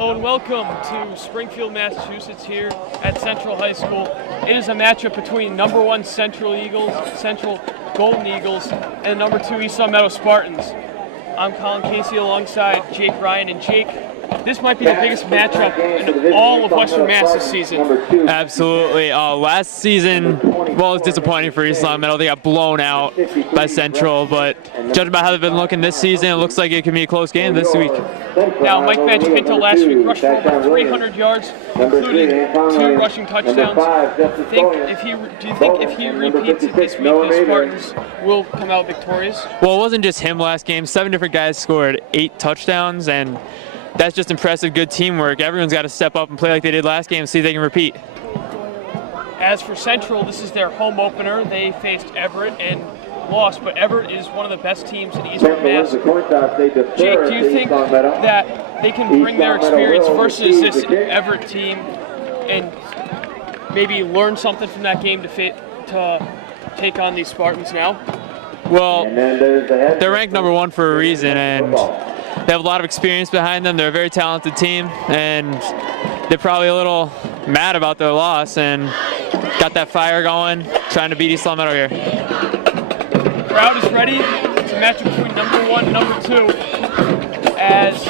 Hello and welcome to Springfield, Massachusetts here at Central High School. It is a matchup between number 1 Central Golden Eagles and number 2 East Long Meadow Spartans. I'm Colin Casey alongside Jake Ryan. And Jake, this might be the biggest matchup in all of Western Mass this season. Absolutely. Last season, well, it was disappointing for East Long Meadow. They got blown out by Central, but judging by how they've been looking this season, it looks like it can be a close game this week. Now, Mike Pinto last week rushed for over 300 yards, including 2 rushing touchdowns. Do you think if he repeats it this week, the Spartans will come out victorious? Well, it wasn't just him last game. 7 different guys scored 8 touchdowns, and that's just impressive, good teamwork. Everyone's got to step up and play like they did last game and see if they can repeat. As for Central, this is their home opener. They faced Everett and lost, but Everett is one of the best teams in Eastern Mass. Jake, do you think that they can bring their experience versus this Everett team and maybe learn something from that game to take on these Spartans now? Well, they're ranked number 1 for a reason, and they have a lot of experience behind them. They're a very talented team, and they're probably a little mad about their loss and got that fire going, trying to beat East Long Meadow here. Crowd is ready. It's a matchup between number 1 and number 2 as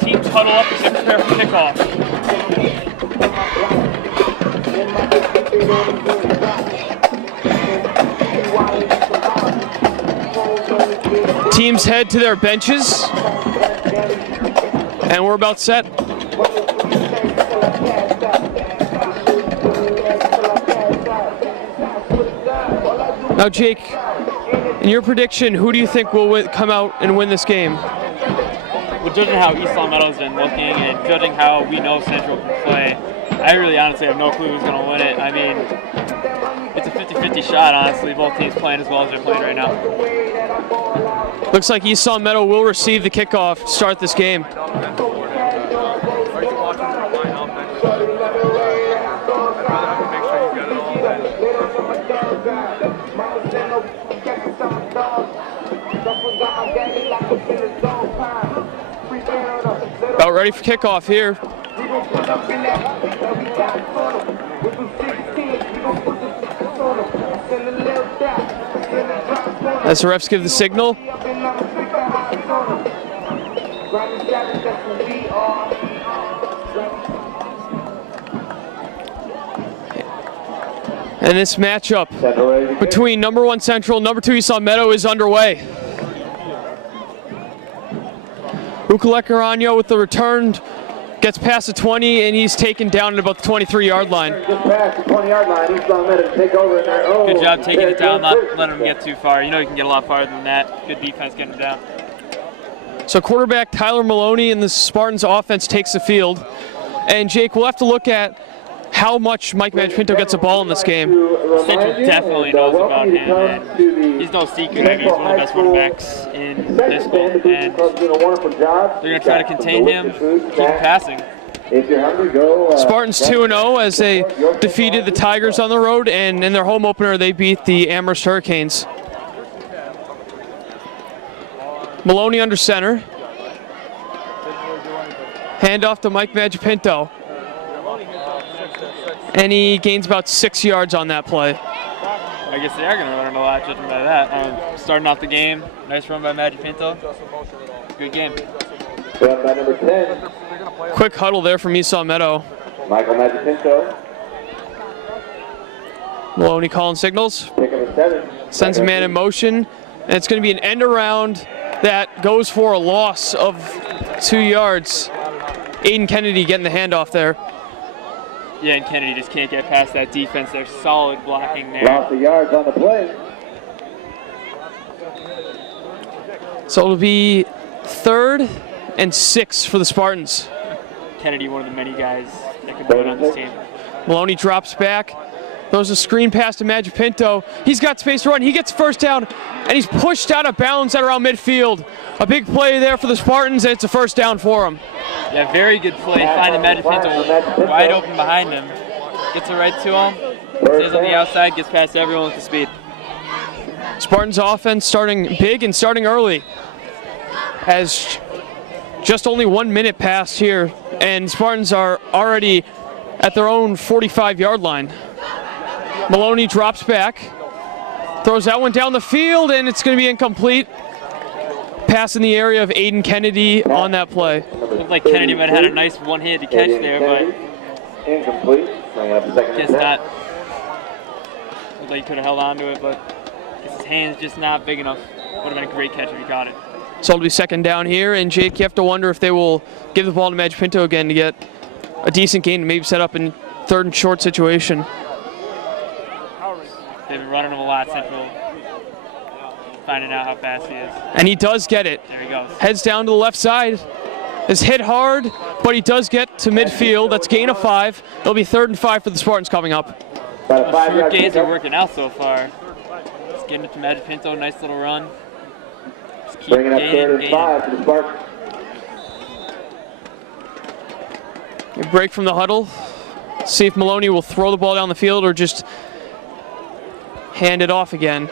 teams huddle up as they prepare for kickoff. Teams head to their benches, and we're about set. Now, Jake, in your prediction, who do you think will come out and win this game? Well, judging how East Long Meadow's been looking and judging how we know Central can play, I really honestly have no clue who's going to win it. I mean, it's a 50-50 shot, honestly. Both teams playing as well as they're playing right now. Looks like East Long Meadow will receive the kickoff to start this game. About ready for kickoff here. As the refs give the signal. And this matchup between number 1 Central and number 2 East Long Meadow is underway. Ukalekaranyo with the return gets past the 20, and he's taken down at about the 23-yard line. Good job taking it down, not letting him get too far. You know you can get a lot farther than that. Good defense getting him down. So quarterback Tyler Maloney in the Spartans offense takes the field. And Jake, we'll have to look at how much Mike Pinto gets a ball in this game. Central definitely knows about him, and he's no secret. I mean, he's one of the best running backs in high school, and they're going to try to contain him, keep him passing. Spartans 2-0 as they defeated the Tigers on the road, and in their home opener they beat the Amherst Hurricanes. Maloney under center. Handoff to Mike Pinto. And he gains about 6 yards on that play. I guess they are going to learn a lot judging by that. Starting off the game, nice run by Pinto. Good game. Quick huddle there from East Long Meadow. Michael Pinto. Maloney calling signals. Sends a man in motion. And it's going to be an end around that goes for a loss of 2 yards. Aiden Kennedy getting the handoff there. Yeah, and Kennedy just can't get past that defense. They're solid blocking there. Lots of yards on the play. So it'll be 3rd and 6 for the Spartans. Kennedy, one of the many guys that can put on this team. Maloney drops back. Throws a screen pass to Pinto. He's got space to run. He gets first down, and he's pushed out of bounds at around midfield. A big play there for the Spartans, and it's a first down for him. Yeah, very good play. Finding Pinto wide open behind him. Gets it right to him. Stays on the outside, gets past everyone with the speed. Spartans offense starting big and starting early. As just only 1 minute passed here, and Spartans are already at their own 45-yard line. Maloney drops back, throws that one down the field, and it's going to be incomplete. Pass in the area of Aiden Kennedy on that play. Looked like Kennedy might have had a nice one-handed catch there, but incomplete. guess not. Looked like he could have held on to it, but his hand's just not big enough. Would have been a great catch if he caught it. So it'll be second down here, and Jake, you have to wonder if they will give the ball to Magic Pinto again to get a decent gain to maybe set up in third and short situation. They've been running him a lot, Central. Finding out how fast he is. And he does get it. There he goes. Heads down to the left side. Is hit hard, but he does get to midfield. That's gain of 5. It'll be 3rd and 5 for the Spartans coming up. Well, short gains are working out so far. Just getting it to Magic Pinto. Nice little run. Just keep Bringing up 3rd and 5 for the Spartans. You break from the huddle. See if Maloney will throw the ball down the field or just hand it off again.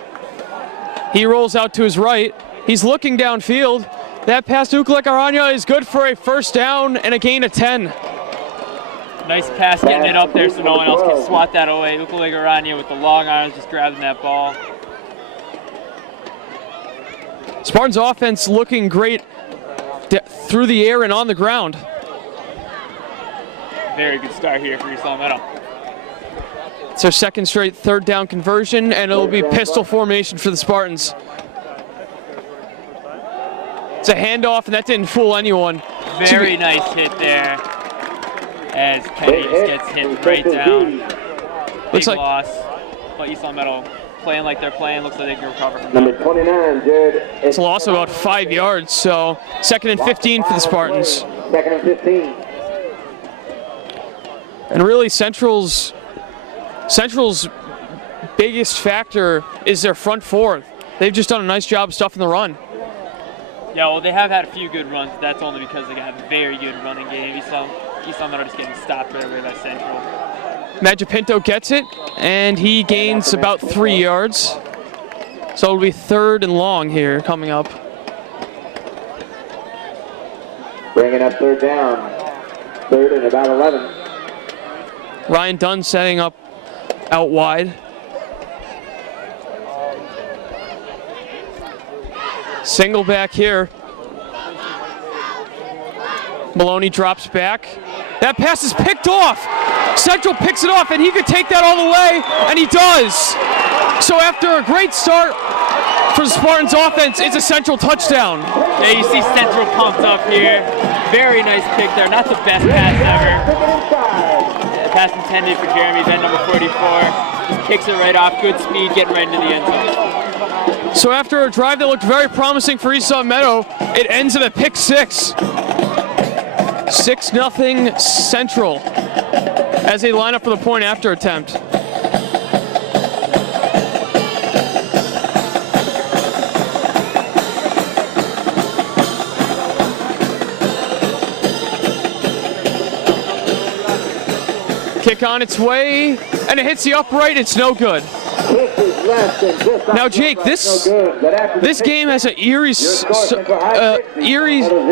He rolls out to his right. He's looking downfield. That pass to Ukulele is good for a first down and a gain of 10. Nice pass getting it up there so no one else can swat that away. Ukulele with the long arms just grabbing that ball. Spartans offense looking great through the air and on the ground. Very good start here for East Meadow. It's their second straight 3rd down conversion, and it'll be pistol formation for the Spartans. It's a handoff, and that didn't fool anyone. Very nice hit there as Kennedy just gets hit right down. Big loss, but East Meadow playing like they're playing. Looks like they can recover from Number 29, Jared. It's a loss of about 5 yards, so 2nd and 15 for the Spartans. 2nd and 15. And really, Central's biggest factor is their front four. They've just done a nice job stuffing the run. Yeah, well, they have had a few good runs. That's only because they got a very good running game. East Meadow just getting stopped right away by Central. Magic Pinto gets it, and he gains about 3 yards. So it'll be 3rd and long here coming up. Bringing up 3rd down. 3rd and about 11. Ryan Dunn setting up out wide. Single back here. Maloney drops back. That pass is picked off. Central picks it off, and he could take that all the way, and he does. So after a great start for the Spartans offense, it's a Central touchdown. Yeah, you see Central pumped up here. Very nice kick there. Not the best pass ever. Pass intended for Jeremy, then number 44. Just kicks it right off. Good speed, getting right into the end zone. So after a drive that looked very promising for East Meadow, it ends in a pick 6. 6-0 Central as they line up for the point after attempt. Kick on its way, and it hits the upright. It's no good. Now, Jake, this game has an eerie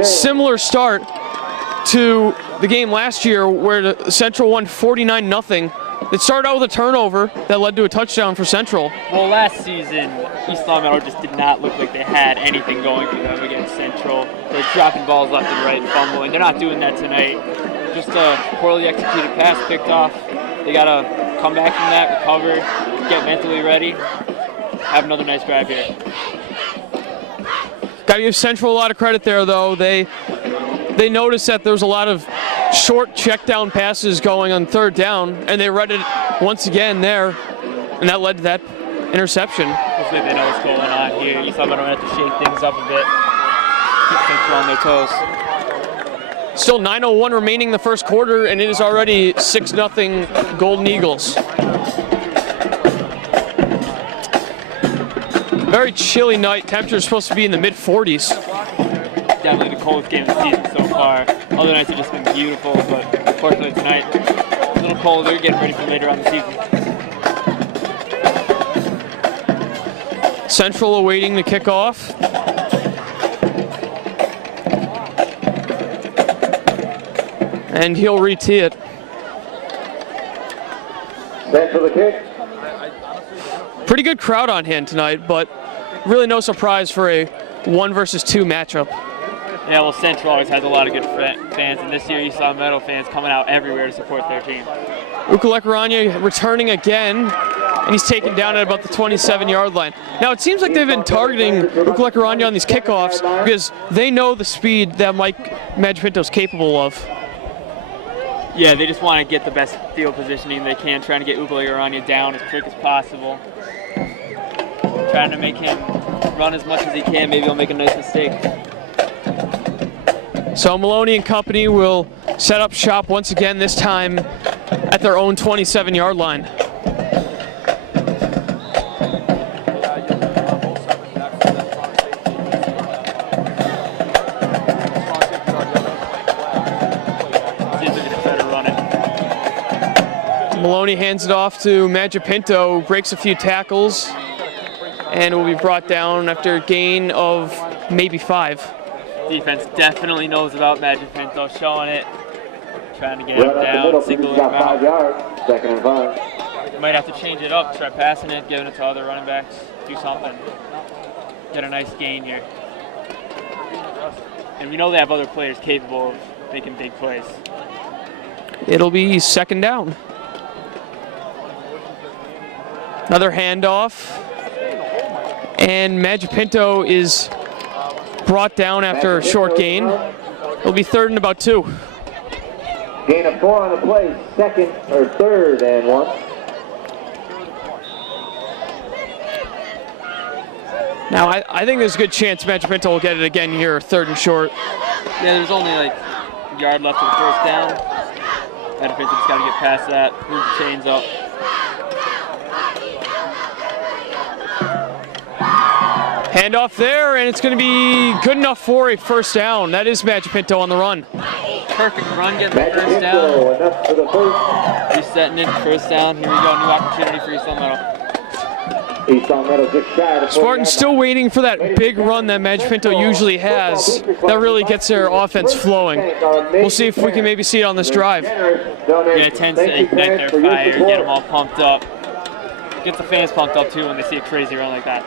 similar start to the game last year where the Central won 49-0. It started out with a turnover that led to a touchdown for Central. Well, last season, East Meadow just did not look like they had anything going for them against Central. They're dropping balls left and right, fumbling. They're not doing that tonight. Just a poorly executed pass picked off. They got to come back from that, recover, get mentally ready, have another nice drive here. Got to give Central a lot of credit there, though. They noticed that there was a lot of short check down passes going on 3rd down, and they read it once again there, and that led to that interception. Hopefully they know what's going on here. You thought they don't have to shake things up a bit. Keep Central on their toes. Still 9:01 remaining in the first quarter, and it is already 6-0 Golden Eagles. Very chilly night. Temperature is supposed to be in the mid-40s. Definitely the coldest game of the season so far. Other nights have just been beautiful, but unfortunately tonight, a little colder, getting ready for later on the season. Central awaiting the kickoff. and he'll re-tee it. Set for the kick. Pretty good crowd on hand tonight, but really no surprise for a 1 versus 2 matchup. Yeah, well, Central always has a lot of good fans, and this year you saw Meadow fans coming out everywhere to support their team. Ukalekaranya returning again, and he's taken down at about the 27-yard line. Now, it seems like they've been targeting Ukalekaranya on these kickoffs because they know the speed that Mike Magipinto's capable of. Yeah, they just want to get the best field positioning they can, trying to get Ukalekaranya down as quick as possible. Trying to make him run as much as he can. Maybe he'll make a nice mistake. So Maloney and company will set up shop once again, this time at their own 27-yard line. Maloney hands it off to Magipinto, breaks a few tackles, and will be brought down after a gain of maybe 5. Defense definitely knows about Magipinto, showing it, trying to get him down, singling him out. 5 yards, 2nd and 5. Might have to change it up, try passing it, giving it to other running backs, do something. Get a nice gain here. And we know they have other players capable of making big plays. It'll be 2nd down. Another handoff. And Magipinto is brought down after a short gain. It'll be 3rd and about 2. Gain of 4 on the play, 2nd or 3rd and 1. Now, I think there's a good chance Magipinto will get it again here, 3rd and short. Yeah, there's only like a yard left of the 1st down. Magipinto just got to get past that, move the chains up. Handoff there, and it's going to be good enough for a 1st down. That is Magipinto on the run. Perfect run, getting the 1st down. Enough for the 1st. Resetting it, 1st down. Here we go, new opportunity for East Meadow. East Meadow just shy of the Spartans still waiting for that big run that Magipinto usually has. That really gets their offense flowing. We'll see if we can maybe see it on this drive. Yeah, it tends to ignite their fire, get them all pumped up. Gets the fans pumped up too when they see a crazy run like that.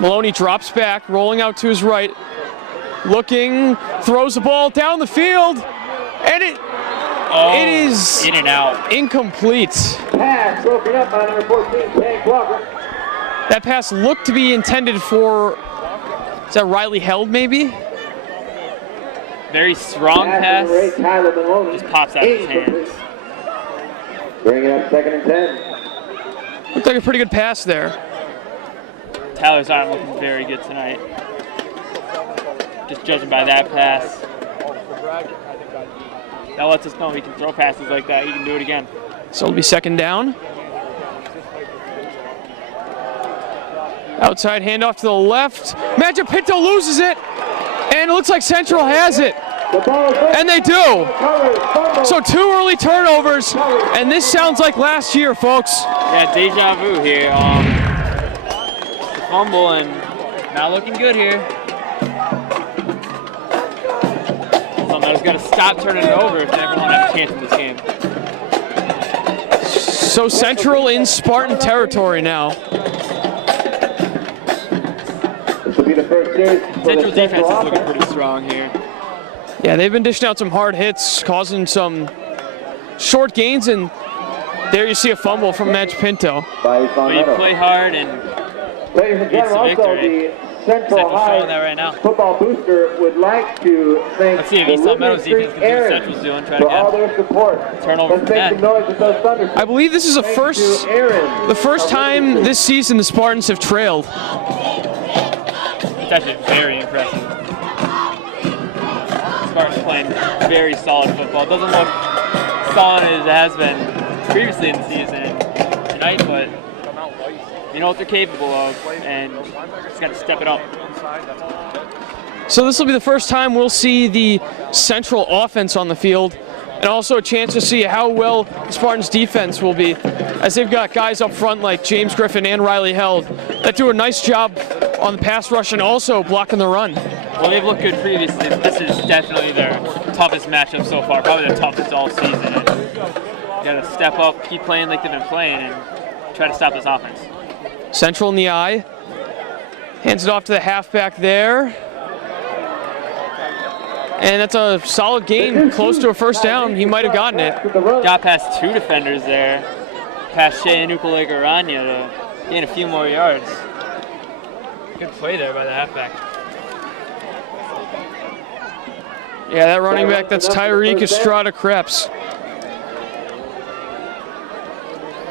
Maloney drops back, rolling out to his right. Looking, throws the ball down the field, and it is in and out. Incomplete. Pass broken up by number 14, Hank Walker. That pass looked to be intended for, is that Riley Held maybe? Very strong pass, just pops out of his hands. Bring it up 2nd and 10. Looked like a pretty good pass there. Tyler's aren't looking very good tonight. Just judging by that pass. That lets us know he can throw passes like that. He can do it again. So it'll be 2nd down. Outside handoff to the left. Magipinto loses it, and it looks like Central has it. And they do. So 2 early turnovers, and this sounds like last year, folks. Yeah, deja vu here. Fumble and not looking good here. Somebody's got to stop turning it over if they ever want to have a chance in this game. So Central in Spartan territory now. This will be the 1st series. Central defense is looking pretty strong here. Yeah, they've been dishing out some hard hits, causing some short gains, and there you see a fumble from Magipinto. But you play hard and ladies and gentlemen, also the Central High right now. football booster would like to thank Let's see if East Meadow's defense can do what Central's doing. Try to for all their support. Turnover. Let's make some noise with those Thunders. I believe this is the first time this season the Spartans have trailed. It's actually very impressive. Spartans playing very solid football. It doesn't look solid as it has been previously in the season tonight, but you know what they're capable of, and just got to step it up. So this will be the first time we'll see the Central offense on the field, and also a chance to see how well Spartans defense will be, as they've got guys up front like James Griffin and Riley Held that do a nice job on the pass rush and also blocking the run. Well, they've looked good previously, but this is definitely their toughest matchup so far, probably the toughest all season. And you got to step up, keep playing like they've been playing, and try to stop this offense. Central in the eye. Hands it off to the halfback there. And that's a solid gain, close to a first down. He might have gotten it. Got past 2 defenders there, past Shea and Ukulegaranya to gain a few more yards. Good play there by the halfback. Yeah, that running back, that's Tyreek Estrada Krebs.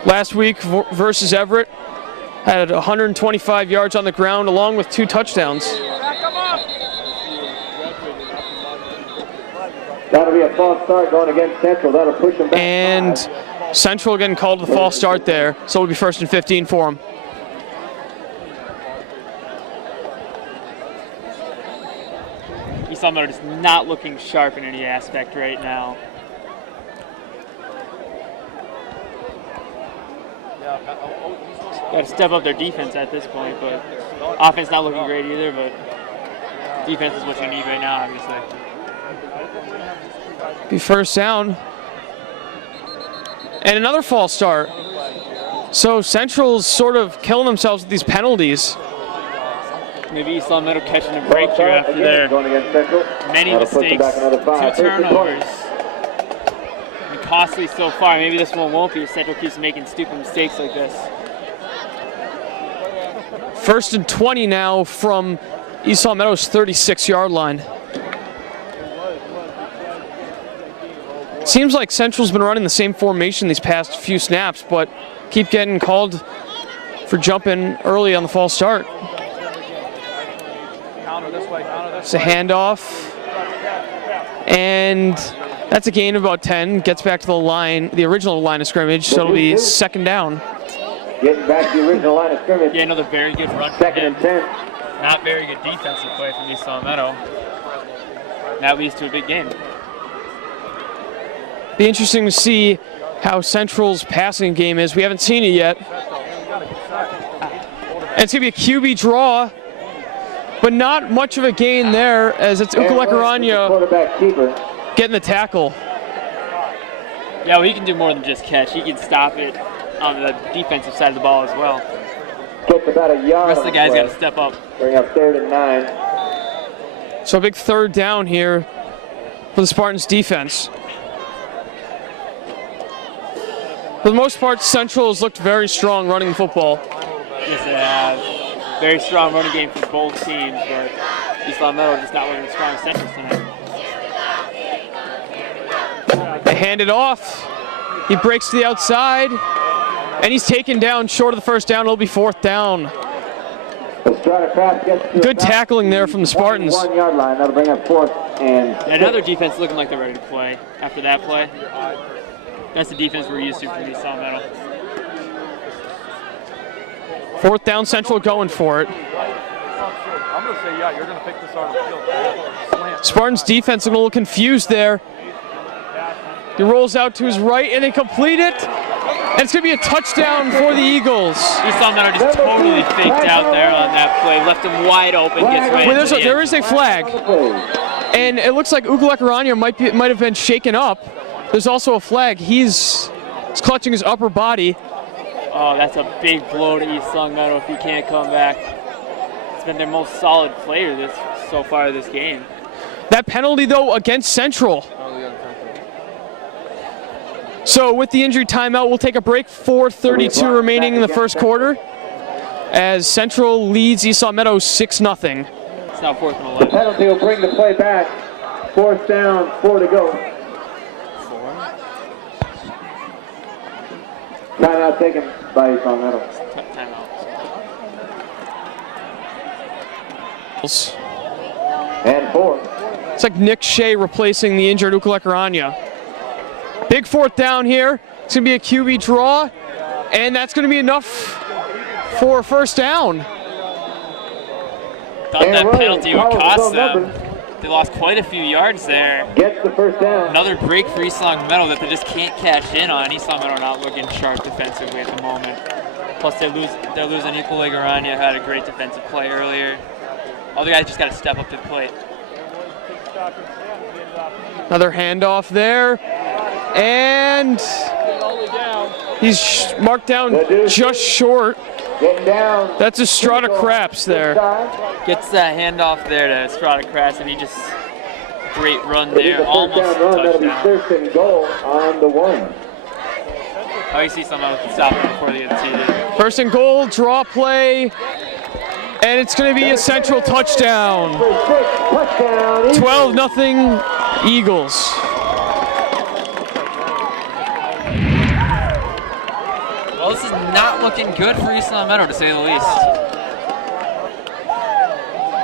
Last week versus Everett, had 125 yards on the ground along with 2 touchdowns. That'll be a false start going against Central. That'll push them back. And Central getting called to the false start there, so it'll be 1st and 15 for them. East Long Meadow just not looking sharp in any aspect right now. Got to step up their defense at this point, but offense not looking great either, but defense is what you need right now, obviously. Be first down. And another false start. So Central's sort of killing themselves with these penalties. Maybe East Long Meadow catching a break here after their many mistakes, 2 turnovers. And costly so far. Maybe this one won't be if Central keeps making stupid mistakes like this. 1st and 20 now from East Long Meadow's 36-yard line. Seems like Central's been running the same formation these past few snaps, but keep getting called for jumping early on the false start. It's a handoff, and that's a gain of about 10. Gets back to the line, the original line of scrimmage, so it'll be 2nd down. Getting back to the original line of scrimmage. Yeah, another very good run. 2nd and 10. Not very good defensive play from East Long Meadow. That leads to a big game. Be interesting to see how Central's passing game is. We haven't seen it yet. And it's going to be a QB draw, but not much of a gain there as it's Ukulegaranya getting the tackle. Yeah, well, he can do more than just catch. He can stop it on the defensive side of the ball as well. Gets about a yard. The rest of the guys got to step up. Bring up 3rd and 9. So a big 3rd down here for the Spartans defense. For the most part, Central has looked very strong running the football. Yes, they have. Very strong running game for both teams, but East Long Meadow just not looking as strong as Central tonight. They hand it off. He breaks to the outside, and he's taken down short of the first down. It'll be 4th down. Good tackling there from the Spartans. 1-yard line. That'll bring up 4th and another defense looking like they're ready to play after that play. That's the defense we're used to from East Long Meadow. 4th down, Central going for it. I'm going to say, yeah, you're going to pick this out of the field. Spartans defense looking a little confused there. He rolls out to his right, and they complete it. And it's going to be a touchdown for the Eagles. East Long Meadow just totally faked out there on that play, left him wide open. Gets right into the there is a flag, and it looks like Ukulegaranya might have been shaken up. There's also a flag. He's clutching his upper body. Oh, that's a big blow to East Long Meadow if he can't come back. It's been their most solid player so far this game. That penalty, though, against Central. So with the injury timeout, we'll take a break. 4:32 remaining in the first quarter as Central leads East Long Meadow 6-0. It's now 4th and 11. The penalty will bring the play back. 4th down, 4 to go. Timeout taken by East Long Meadow. And 4. It's like Nick Shea replacing the injured Ukulegaranya. Big 4th down here. It's going to be a QB draw, and that's going to be enough for a first down. Thought that penalty would cost them. They lost quite a few yards there. Gets the first down. Another break for East Long Meadow that they just can't cash in on. East Long Meadow not looking sharp defensively at the moment. Plus they're losing Ukulegaranya, who had a great defensive play earlier. All the guys just got to step up to the plate. Another handoff there, and he's marked down just short. That's Estrada Craps there. Gets that handoff there to Estrada Craps, and he just great run there, almost a touchdown. First and goal on the 1. Oh, you see someone with the stop before they get seated. First and goal, draw play, and it's going to be a Central touchdown. 12-0 Eagles. Well, this is not looking good for East Long Meadow, to say the least.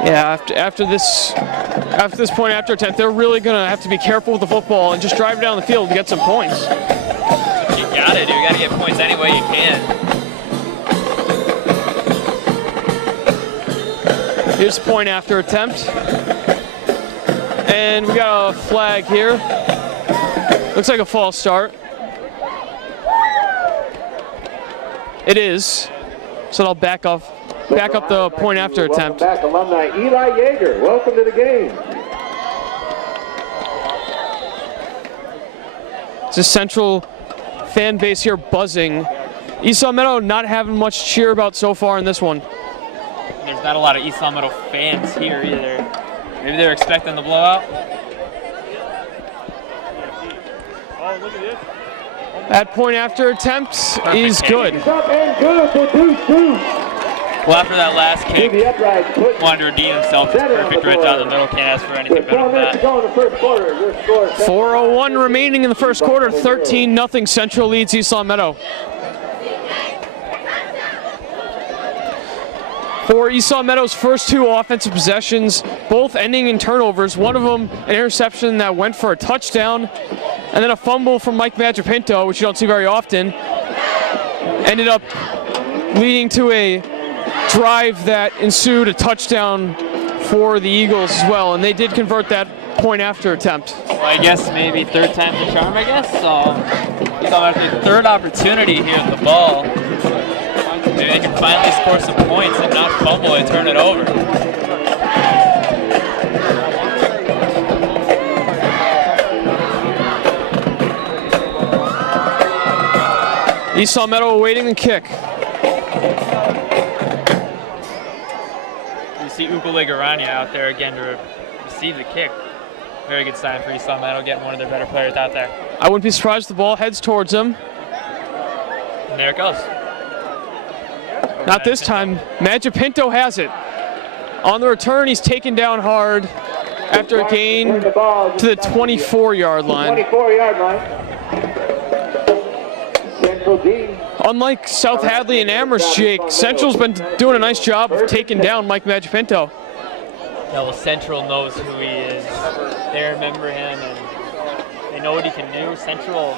Yeah, after this point, after attempt, they're really going to have to be careful with the football and just drive down the field to get some points. You got to get points any way you can. Here's the point after attempt. And we got a flag here. Looks like a false start. It is. So they'll back up the point after attempt. Welcome back, alumni Eli Yeager. Welcome to the game. It's a Central fan base here buzzing. East Long Meadow not having much to cheer about so far in this one. There's not a lot of East Long Meadow fans here either. Maybe they're expecting the blowout. Oh, look at this. That point after attempt is good. Up and good for Deuce. Well, after that last kick, wanted to redeem himself. It's perfect right down the middle. Can't ask for anything better than that. 4:01 remaining in the first quarter. 13-0 Central leads East Long Meadow. For East Long Meadow's first 2 offensive possessions, both ending in turnovers. One of them an interception that went for a touchdown, and then a fumble from Mike Magipinto, which you don't see very often, ended up leading to a drive that ensued a touchdown for the Eagles as well, and they did convert that point after attempt. Well, I guess maybe third time's the charm, I guess. So East Long Meadow, third opportunity here at the ball. Maybe they can finally score some points and not fumble and turn it over. East Long Meadow awaiting the kick. You see Ukule Garania out there again to receive the kick. Very good sign for East Long Meadow, getting one of their better players out there. I wouldn't be surprised if the ball heads towards him. And there it goes. Not this time. Magipinto has it. On the return, he's taken down hard after a gain to the 24-yard line. 24-yard line. Central D. Unlike South Hadley and Amherst, Jake, Central's been doing a nice job of taking down Mike Magipinto. Yeah, well, Central knows who he is. They remember him, and they know what he can do. Central,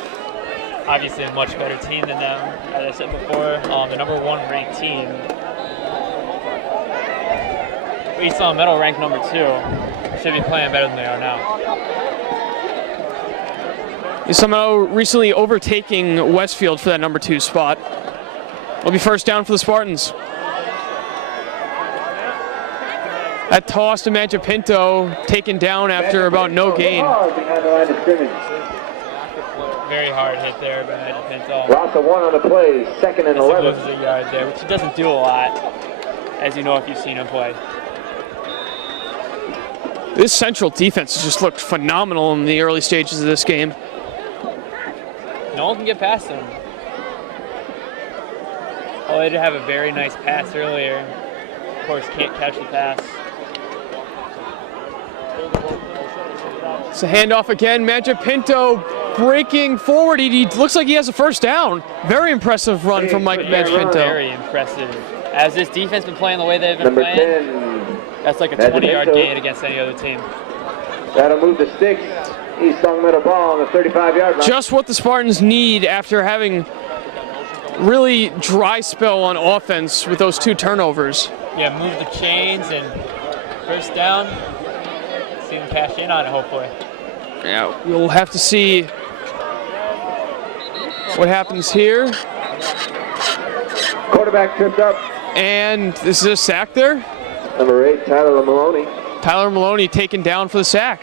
obviously a much better team than them. As I said before, the number 1 ranked team. East Long Meadow ranked number 2. Should be playing better than they are now. East Long Meadow recently overtaking Westfield for that number 2 spot. It'll be first down for the Spartans. That toss to Magipinto, taken down after about no gain. Very hard hit there by Magipinto. Lots of 1 on the play, 2nd and 11. Loses a yard there, which he doesn't do a lot, as you know if you've seen him play. This Central defense has just looked phenomenal in the early stages of this game. No one can get past them. Oh, they did have a very nice pass earlier. Of course, can't catch the pass. It's a handoff again. Magipinto breaking forward. He looks like he has a first down. Very impressive run from Mike Magipinto. Very impressive. As this defense been playing the way they've been playing, that's like a 20-yard gain against any other team. That'll move the sticks. East Long Meadow ball on the 35-yard line. Just what the Spartans need after having really dry spell on offense with those 2 turnovers. Yeah, move the chains and first down. See them cash in on it, hopefully. Yeah, we'll have to see what happens here. Quarterback tripped up. And this is a sack there. Number 8, Tyler Maloney. Tyler Maloney taken down for the sack.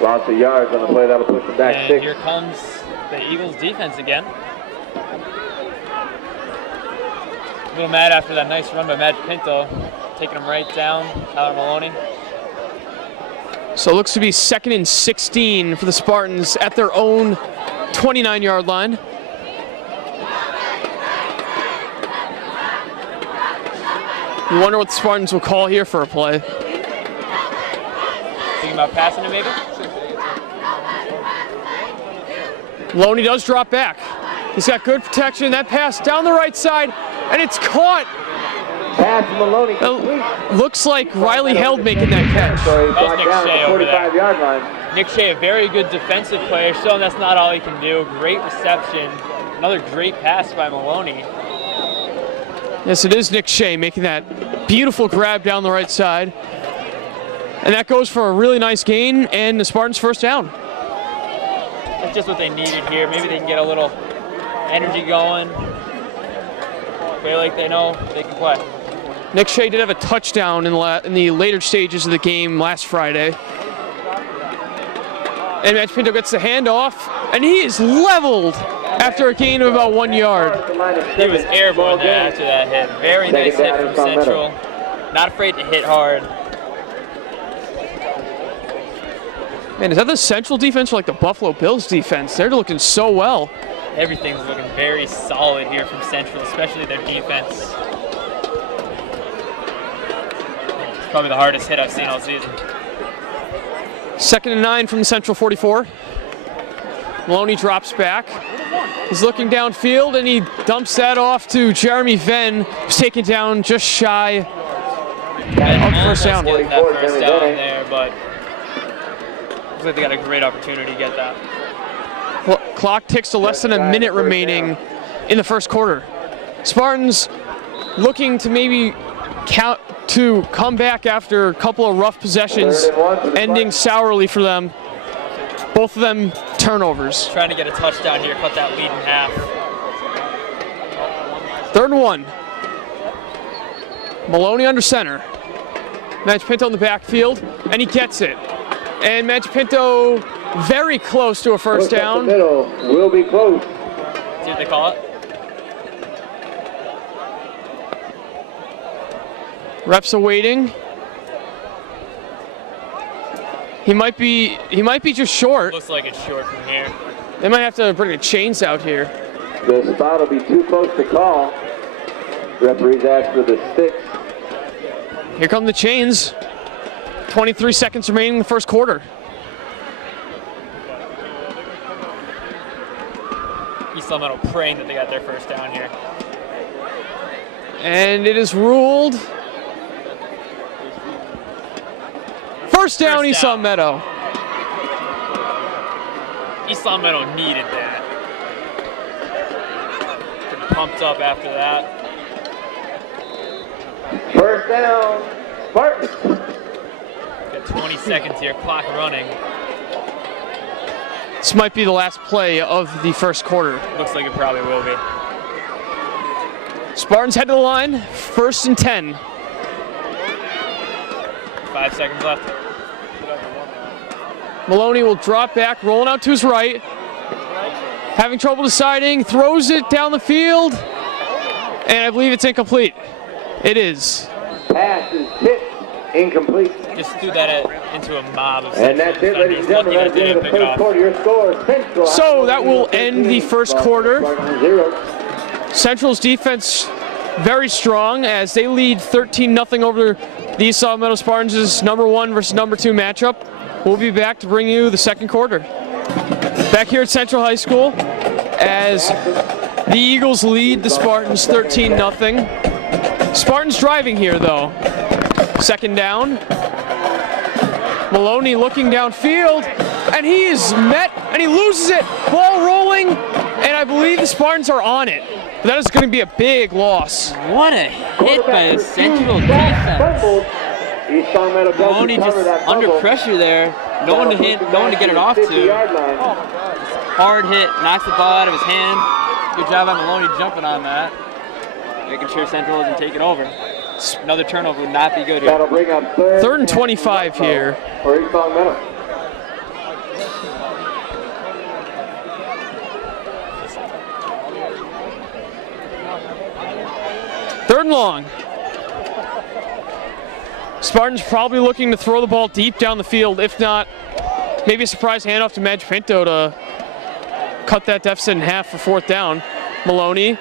Lots of yards on the play. That'll push him back And 6. here comes the Eagles defense again. A little mad after that nice run by Matt Pinto, taking him right down, Tyler Maloney. So it looks to be 2nd and 16 for the Spartans at their own 29-yard line. You wonder what the Spartans will call here for a play. Thinking about passing it maybe? Maloney does drop back. He's got good protection. That pass down the right side, and it's caught. Pass to Maloney. Looks like Riley Held making that catch. So he's That was brought Nick down Shea at the over there. 45-yard line. Nick Shea, a very good defensive player, showing that's not all he can do. Great reception. Another great pass by Maloney. Yes, it is Nick Shea making that beautiful grab down the right side. And that goes for a really nice gain and the Spartans first down. That's just what they needed here. Maybe they can get a little energy going. Play like they know they can play. Nick Shea did have a touchdown in the later stages of the game last Friday. And Matt Pinto gets the handoff, and he is leveled after a gain of about 1 yard. He was airborne there after that hit. Very nice hit from Central. Not afraid to hit hard. Man, is that the Central defense or like the Buffalo Bills defense? They're looking so well. Everything's looking very solid here from Central, especially their defense. It's probably the hardest hit I've seen all season. 2nd and 9 from the Central 44. Maloney drops back. He's looking downfield, and he dumps that off to Jeremy Venn, who's taken down just shy of first down. Getting that first down there, but looks like they got a great opportunity to get that. Clock ticks to less than a minute remaining in the first quarter. Spartans looking to maybe come back after a couple of rough possessions, ending sourly for them. Both of them turnovers. Trying to get a touchdown here, cut that lead in half. 3rd and 1. Maloney under center. Matt Pinto in the backfield, and he gets it. And Matt Pinto very close to a first down. The middle will be close. See what they call it? Reps awaiting. He might be just short. Looks like it's short from here. They might have to bring the chains out here. The spot will be too close to call. Referees ask for the sticks. Here come the chains. 23 seconds remaining in the first quarter. East Meadow praying that they got their first down here. And it is ruled first down, East Meadow. East Meadow needed that. Getting pumped up after that. First down, Spartans. Got 20 seconds here, clock running. This might be the last play of the first quarter. Looks like it probably will be. Spartans head to the line, 1st and 10. 5 seconds left. Maloney will drop back, rolling out to his right. Having trouble deciding, throws it down the field, and I believe it's incomplete. It is. Pass is tipped, incomplete. Just threw that into a mob of And that's it, ladies and gentlemen. That's the end of the first quarter. Your score, Central. So that will end the first quarter. Spartans 0. Central's defense very strong as they lead 13-0 over the East Meadow Spartans' #1 versus #2 matchup. We'll be back to bring you the second quarter. Back here at Central High School as the Eagles lead the Spartans 13-0. Spartans driving here though. 2nd down. Maloney looking downfield, and he is met, and he loses it. Ball rolling, and I believe the Spartans are on it. But that is going to be a big loss. What a hit by the Central defense. Maloney just under pressure there. No one to get it off to. Hard hit, knocks the ball out of his hand. Good job by Maloney jumping on that. Making sure Central doesn't take it over. Another turnover would not be good here. That'll bring up Third and 25 here. For East Long Meadow. Third and long. Spartans probably looking to throw the ball deep down the field. If not, maybe a surprise handoff to Madge Pinto to cut that deficit in half for fourth down. Maloney.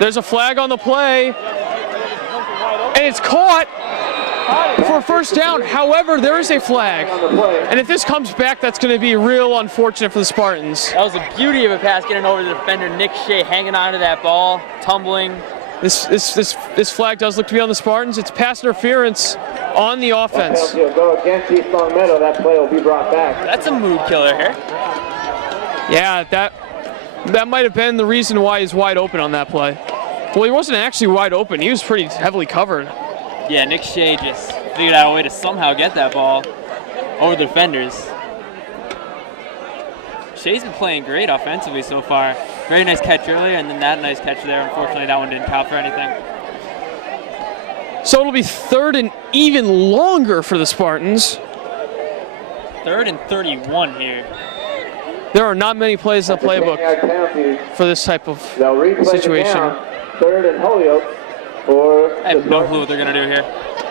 There's a flag on the play. And it's caught for a first down. However, there is a flag. And if this comes back, that's going to be real unfortunate for the Spartans. That was the beauty of a pass, getting over the defender. Nick Shea hanging onto that ball, tumbling. This flag does look to be on the Spartans. It's pass interference on the offense. That go against East Long Meadow. That play will be brought back. That's a mood killer here. Yeah, that might have been the reason why he's wide open on that play. Well, he wasn't actually wide open. He was pretty heavily covered. Yeah, Nick Shea just figured out a way to somehow get that ball over the defenders. Shea's been playing great offensively so far. Very nice catch earlier, and then that nice catch there. Unfortunately, that one didn't count for anything. So it'll be third and even longer for the Spartans. Third and 31 here. There are not many plays in the playbook for this type of situation. Third and Holyoke for I have no clue what they're gonna do here.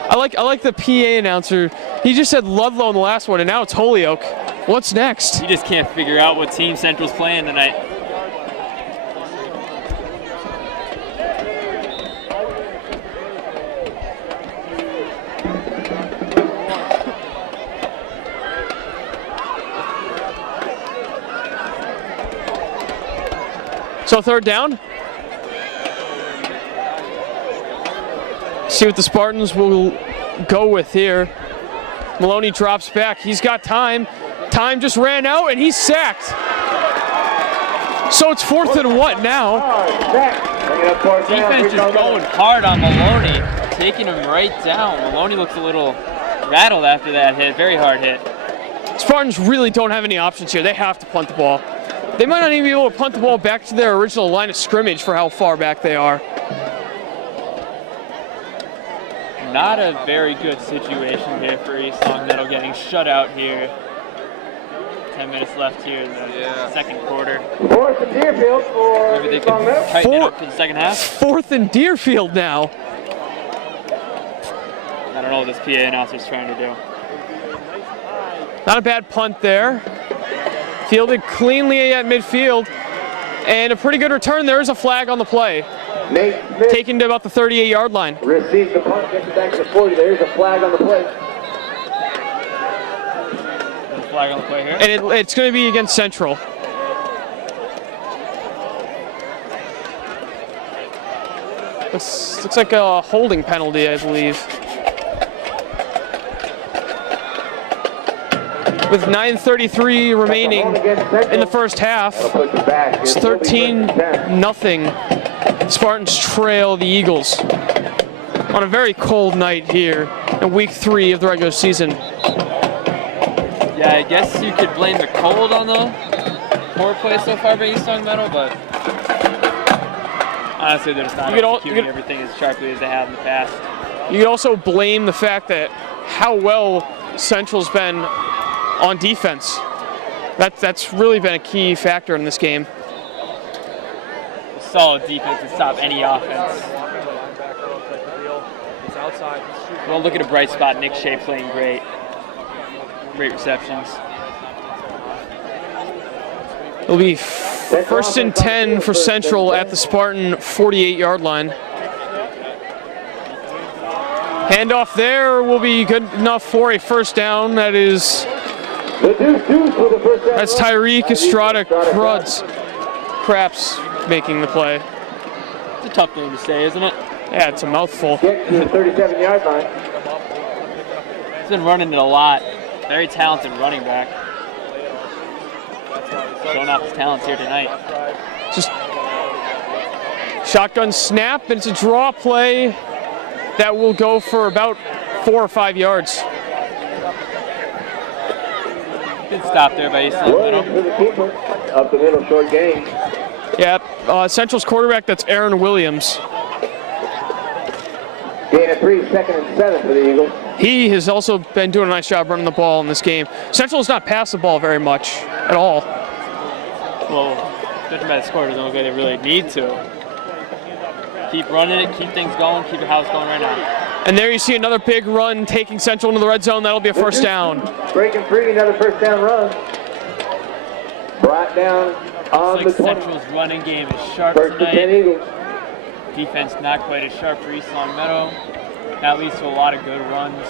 I like the PA announcer. He just said Ludlow in the last one, and now it's Holyoke. What's next? You just can't figure out what team Central's playing tonight. So third down. See what the Spartans will go with here. Maloney drops back. He's got time. Time just ran out, and he's sacked. So it's fourth and what now? Defense is going hard on Maloney, taking him right down. Maloney looks a little rattled after that hit. Very hard hit. Spartans really don't have any options here. They have to punt the ball. They might not even be able to punt the ball back to their original line of scrimmage for how far back they are. Not a very good situation here for East Long Meadow, getting shut out here. 10 minutes left here in the second quarter. Fourth and Deerfield for maybe they can tighten it up for the second half. Fourth and Deerfield now. I don't know what this PA announcer's trying to do. Not a bad punt there. Fielded cleanly at midfield. And a pretty good return. There is a flag on the play. Nate Smith taken to about the 38-yard line. Receives the punt, gets it back to the 40. There's a flag on the play. There's a flag on the play here. And it's going to be against Central. Looks like a holding penalty, I believe. With 9:33 remaining in the first half, it's 13-0. Spartans trail the Eagles on a very cold night here in week 3 of the regular season. Yeah, I guess you could blame the cold on the poor play so far by East Long Meadow, but honestly, they're just not executing everything as sharply as they have in the past. You could also blame the fact that how well Central's been on defense. That's really been a key factor in this game. Solid defense to stop any offense. Well, look at a bright spot. Nick Shea playing great. Great receptions. It'll be first and 10 for Central at the Spartan 48-yard line. Handoff there will be good enough for a first down. That's Tyreek Estrada Craps making the play. It's a tough thing to say, isn't it? Yeah, it's a mouthful. Get to the 37-yard line. He's been running it a lot. Very talented running back. Showing off his talents here tonight. Just shotgun snap, and it's a draw play that will go for about 4 or 5 yards. Good stop there by East Long Meadow. Up the middle, short game. Yeah, Central's quarterback, that's Aaron Williams. Gain of 3, 2nd and 7 for the Eagles. He has also been doing a nice job running the ball in this game. Central has not passed the ball very much at all. Well, judging by the score, it doesn't look like they really need to. Keep running it, keep things going, keep your house going right now. And there you see another big run taking Central into the red zone. That'll be a first down. Breaking free, another first down run. Brought down on the 20. Central's running game is sharp First and 10 tonight. Eagles. Defense not quite as sharp for East Long Meadow. That leads to a lot of good runs.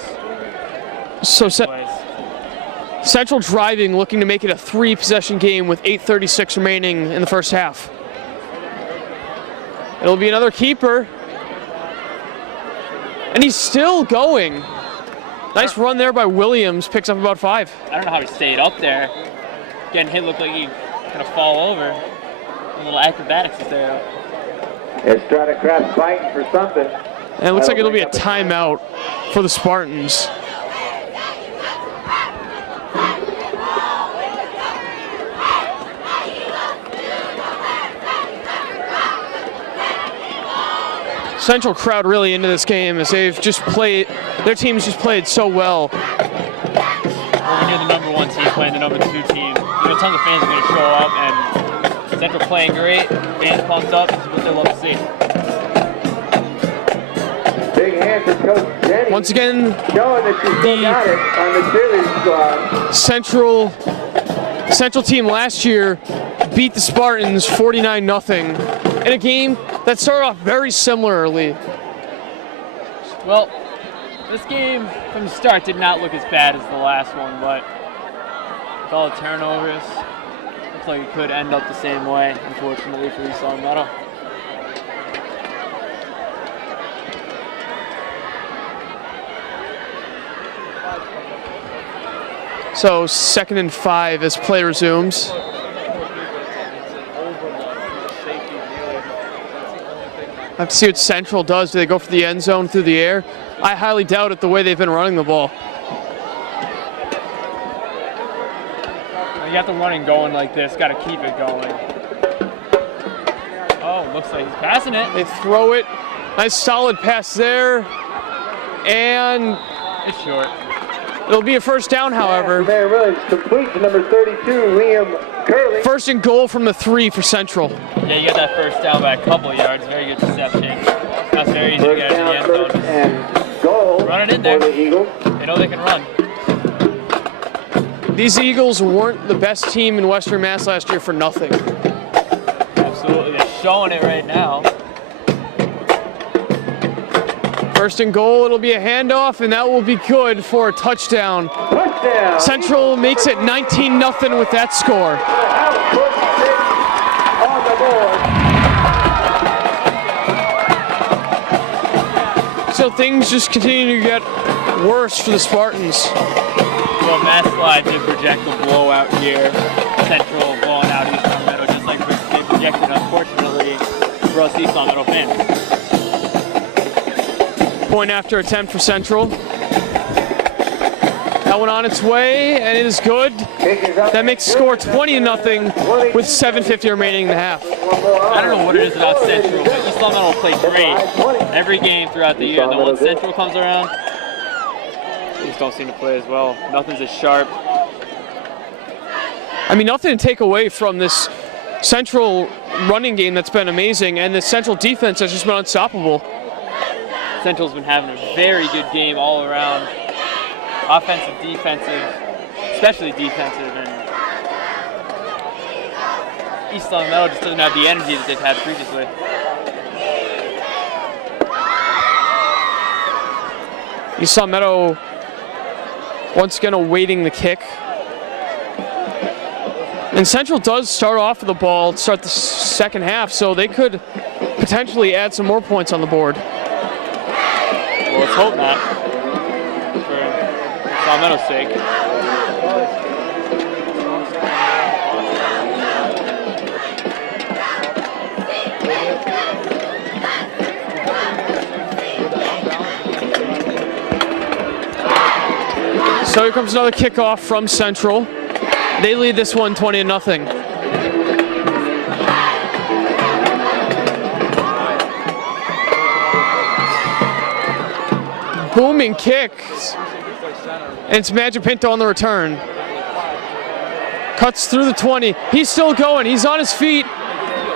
So Central driving, looking to make it a 3-possession game with 8:36 remaining in the first half. It'll be another keeper. And he's still going. Nice run there by Williams, picks up about 5. I don't know how he stayed up there. Getting hit looked like he gonna fall over. A little acrobatics there. Estrada Crab's fighting for something. And it looks like it'll be a timeout for the Spartans. Central crowd really into this game as they've just played, their team's just played so well. Well, when you're the number 1 team playing the number 2 team, you know, tons of fans are going to show up, and Central playing great, fans pumped up, this is what they love to see. Big hand for Coach Jenny. Once again, showing that she still got it on the cheerleading squad. Central team last year beat the Spartans 49-0 in a game that started off very similarly. Well, this game from the start did not look as bad as the last one, but with all the turnovers, looks like it could end up the same way, unfortunately, for East Long Meadow. So 2nd and 5 as play resumes. I have to see what Central does. Do they go for the end zone through the air? I highly doubt it the way they've been running the ball. You got the running going like this, got to keep it going. Oh, looks like he's passing it. They throw it. Nice solid pass there. And it's short. It'll be a first down, however. There really complete to number 32, Liam Curley. First and goal from the 3 for Central. Yeah, you got that first down by a couple of yards. Very good reception. That's very easy to get in the end zone. And goal. Run it in there. For the Eagles. They know they can run. These Eagles weren't the best team in Western Mass last year for nothing. Absolutely, they're showing it right now. First and goal, it'll be a handoff, and that will be good for a touchdown. Touchdown. Central makes it 19-0 with that score. On the board. So things just continue to get worse for the Spartans. Well, Mass Slide did project a blowout here. Central blowing out East Long Meadow, just like they projected, unfortunately, for us East Long Meadow fans. Point after attempt for Central. That one on its way, and it is good. That makes the score 20-0 with 7:50 remaining in the half. I don't know what it is about Central, but East Long Meadow will play great every game throughout the year. And then when Central comes around, they just don't seem to play as well. Nothing's as sharp. I mean, nothing to take away from this Central running game that's been amazing, and the Central defense has just been unstoppable. Central's been having a very good game all around. Offensive, defensive, especially defensive, and East Long Meadow just doesn't have the energy that they've had previously. East Long Meadow once again awaiting the kick. And Central does start off with the ball to start the second half, so they could potentially add some more points on the board. Well, let's hope not, for East Long Meadow's sake. So here comes another kickoff from Central. They lead this one 20-0. booming kick. And it's Magic Pinto on the return. Cuts through the 20. He's still going. He's on his feet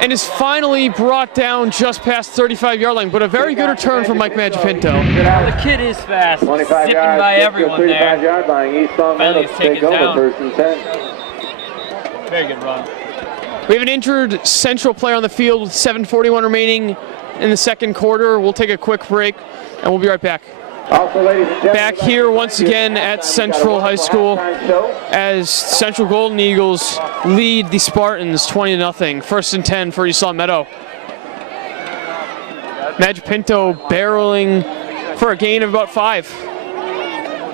and is finally brought down just past 35-yard line. But a very good return from Mike Magic Pinto. The kid is fast. 25 zipping yards, by everyone there. 35-yard line. East Palmetto Finally taken take over down. first and 10. Very good run. We have an injured Central player on the field with 7:41 remaining in the second quarter. We'll take a quick break, and we'll be right back. Also, ladies and gentlemen, Back here once again at Central High School as Central Golden Eagles lead the Spartans 20-0. First and 10 for East Long Meadow. Magic Pinto barreling for a gain of about 5.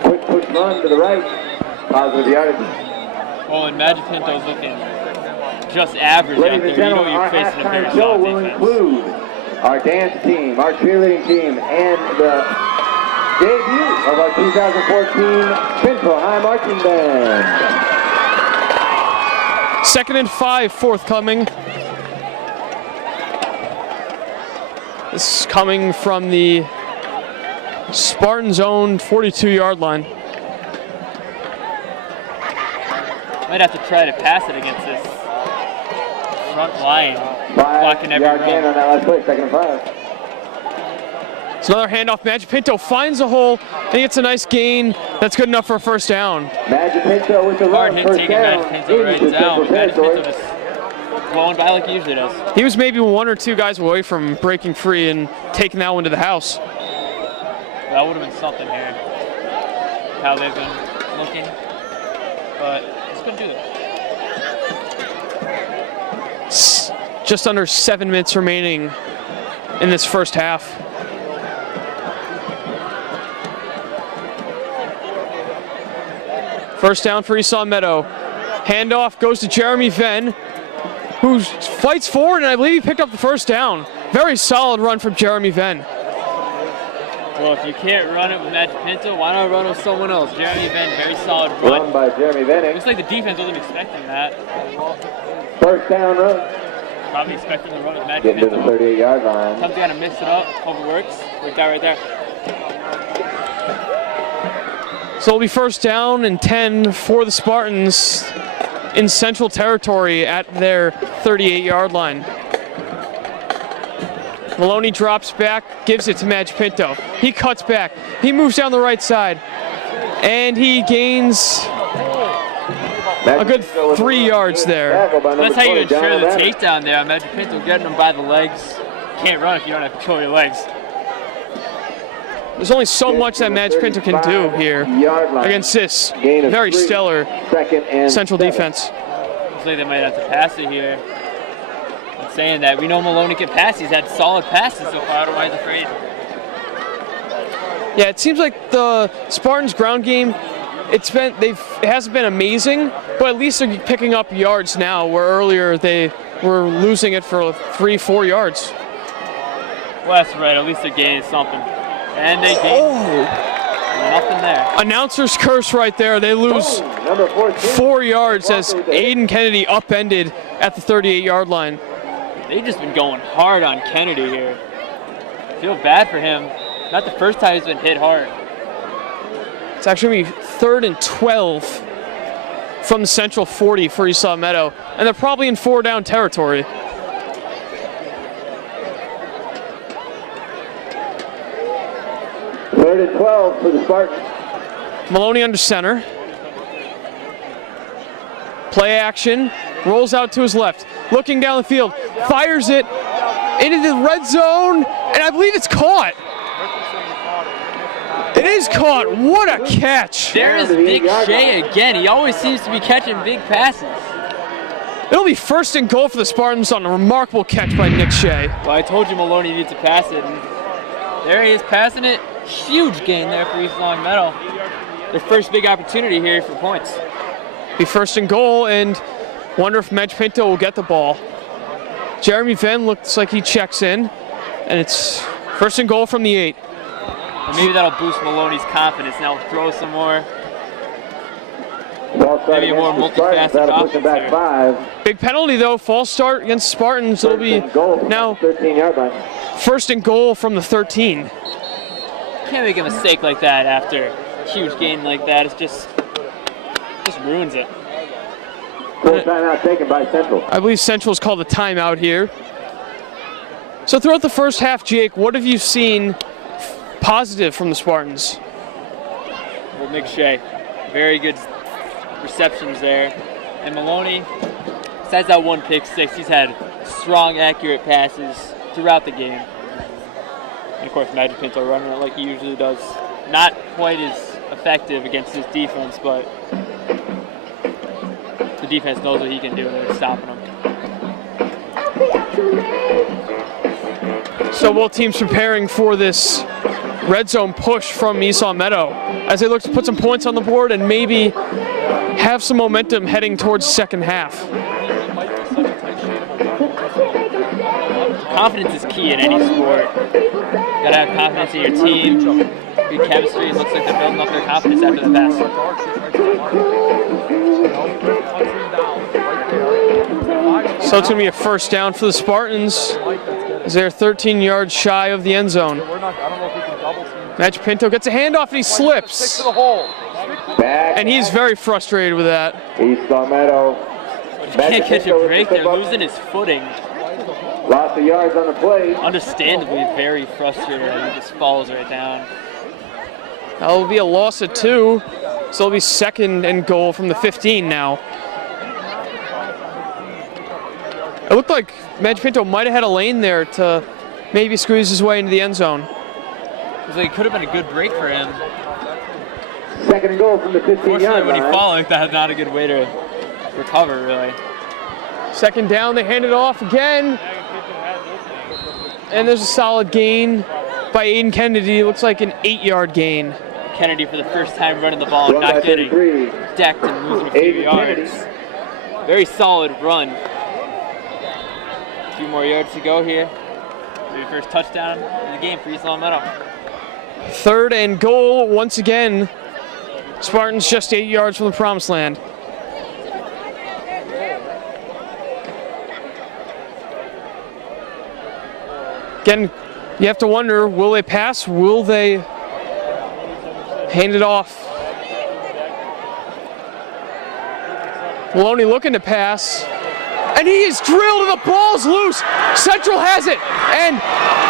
Quick push run to the right. Positive yardage. Well, and Magic Pinto's looking just average Ladies out and there. gentlemen, You're our facing a very halftime show solid will defense. include our dance team, our cheerleading team, and the debut of our 2014 Central High Marching Band. 2nd and 5 forthcoming. This is coming from the Spartans' own 42-yard line. Might have to try to pass it against this front line. 5 Blocking every yard gain run. on that last play, 2nd and 5. It's another handoff. Magic Pinto finds a hole and he gets a nice gain. That's good enough for a first down. Magic Pinto with the Hard run, hit first taking down, Magic Pinto right into down. Central Magic Pinto territory. just blowing by like he usually does. He was maybe 1 or 2 guys away from breaking free and taking that one to the house. That would have been something here. How they've been looking. But he's going to do it. Just under 7 minutes remaining in this first half. First down for East Long Meadow. Handoff goes to Jeremy Venn, who fights forward, and I believe he picked up the first down. Very solid run from Jeremy Venn. Well, if you can't run it with Magic Pinto, why not run with someone else? Jeremy Venn, very solid Run run. by Jeremy Venning. Looks like the defense wasn't expecting that. First down run. Probably expecting to run with Magic Getting to the Pinto. 38-yard line. Sometimes you gotta mix it up. Hope it works. Like that right there. So it'll be first down and 10 for the Spartans in Central territory at their 38-yard line. Maloney drops back, gives it to Magic Pinto. He cuts back. He moves down the right side. And he gains a good 3 yards there. That's how you ensure the takedown there. Magic Pinto getting him by the legs. Can't run if you don't have control of your legs. There's only so much that Magic Pinto can do here against this very stellar Central defense. Looks like they might have to pass it here. I'm saying that. We know Maloney can pass. He's had solid passes so far. I don't know why he's afraid. Yeah, it seems like the Spartans' ground game, it hasn't been amazing, but at least they're picking up yards now, where earlier they were losing it for 3-4 yards. Well, that's right. At least they're gaining something. And they gained nothing there. Announcer's curse right there. They lose 4 yards as Aiden Kennedy upended at the 38-yard line. They've just been going hard on Kennedy here. I feel bad for him. Not the first time he's been hit hard. It's actually going to be 3rd and 12 from the Central 40 for East Long Meadow, and they're probably in 4-down territory. Third and 12 for the Spartans. Maloney under center. Play action, rolls out to his left, looking down the field, fires it into the red zone, and I believe it's caught. It is caught. What a catch. There is Big Shea again. He always seems to be catching big passes. It'll be 1st and goal for the Spartans on a remarkable catch by Nick Shea. Well, I told you Maloney needs to pass it. And there he is passing it. Huge gain there for East Long Meadow. Their first big opportunity here for points. Be 1st and goal, and wonder if Magic Pinto will get the ball. Jeremy Venn looks like he checks in, and it's 1st and goal from the 8. And maybe that'll boost Maloney's confidence. Now throw some more. Maybe a more multifaceted offense there. 5. Big penalty though, false start against Spartans. It'll be now 13-yard line. 1st and goal from the 13. can't make a mistake like that after a huge gain like that. It's just ruins it. Full timeout taken by Central. I believe Central's called a timeout here. So throughout the first half, Jake, what have you seen positive from the Spartans? Well, Nick Shea, very good receptions there. And Maloney, besides that one pick six, he's had strong, accurate passes throughout the game. And of course, Magic Pinto running it like he usually does. Not quite as effective against his defense, but the defense knows what he can do and they're stopping him. So both teams preparing for this red zone push from Esau Meadow as they look to put some points on the board and maybe have some momentum heading towards the second half. Confidence is key in any sport. You gotta have confidence in your team, good chemistry. It looks like they're building up their confidence after the pass. So it's going to be a first down for the Spartans as they're 13 yards shy of the end zone. Magic Pinto gets a handoff and he slips. And he's very frustrated with that. Esau Meadow. Can't catch a break. They're losing his footing. Lots of yards on the play. Understandably very frustrated. He just falls right down. That'll be a loss of 2. So it'll be second and goal from the 15 now. It looked like Magic Pinto might have had a lane there to maybe squeeze his way into the end zone. It was like it could have been a good break for him. Second and goal from the 15-yard line. When you fall like that, not a good way to recover, really. Second down, they hand it off again. And there's a solid gain by Aiden Kennedy. Looks like an 8-yard gain. Kennedy for the first time running the ball and not getting decked and losing a few yards. Very solid run. A few more yards to go here. Maybe first touchdown in the game for Esau Meadow. Third and goal once again. Spartans just 8 yards from the promised land. Again, you have to wonder, will they pass? Will they hand it off? Maloney looking to pass. And he is drilled and the ball's loose. Central has it. And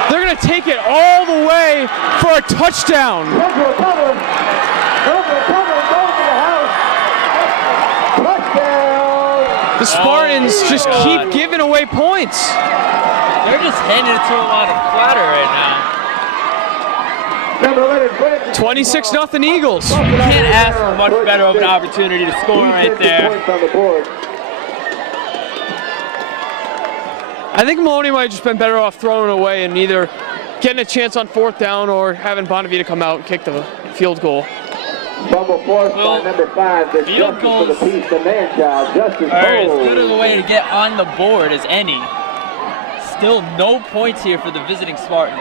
they're going to take it all the way for a touchdown. The Spartans just keep giving away points. They're just handing it to him on a platter right now. 26-0 Eagles. You can't ask for much better of an opportunity to score right there. I think Maloney might have just been better off throwing it away and either getting a chance on fourth down or having Bonavita come out and kick the field goal. Fumble forced by number 5. Field goals for the piece, the man-child, Justice are as good of a way to get on the board as any. Still no points here for the visiting Spartans.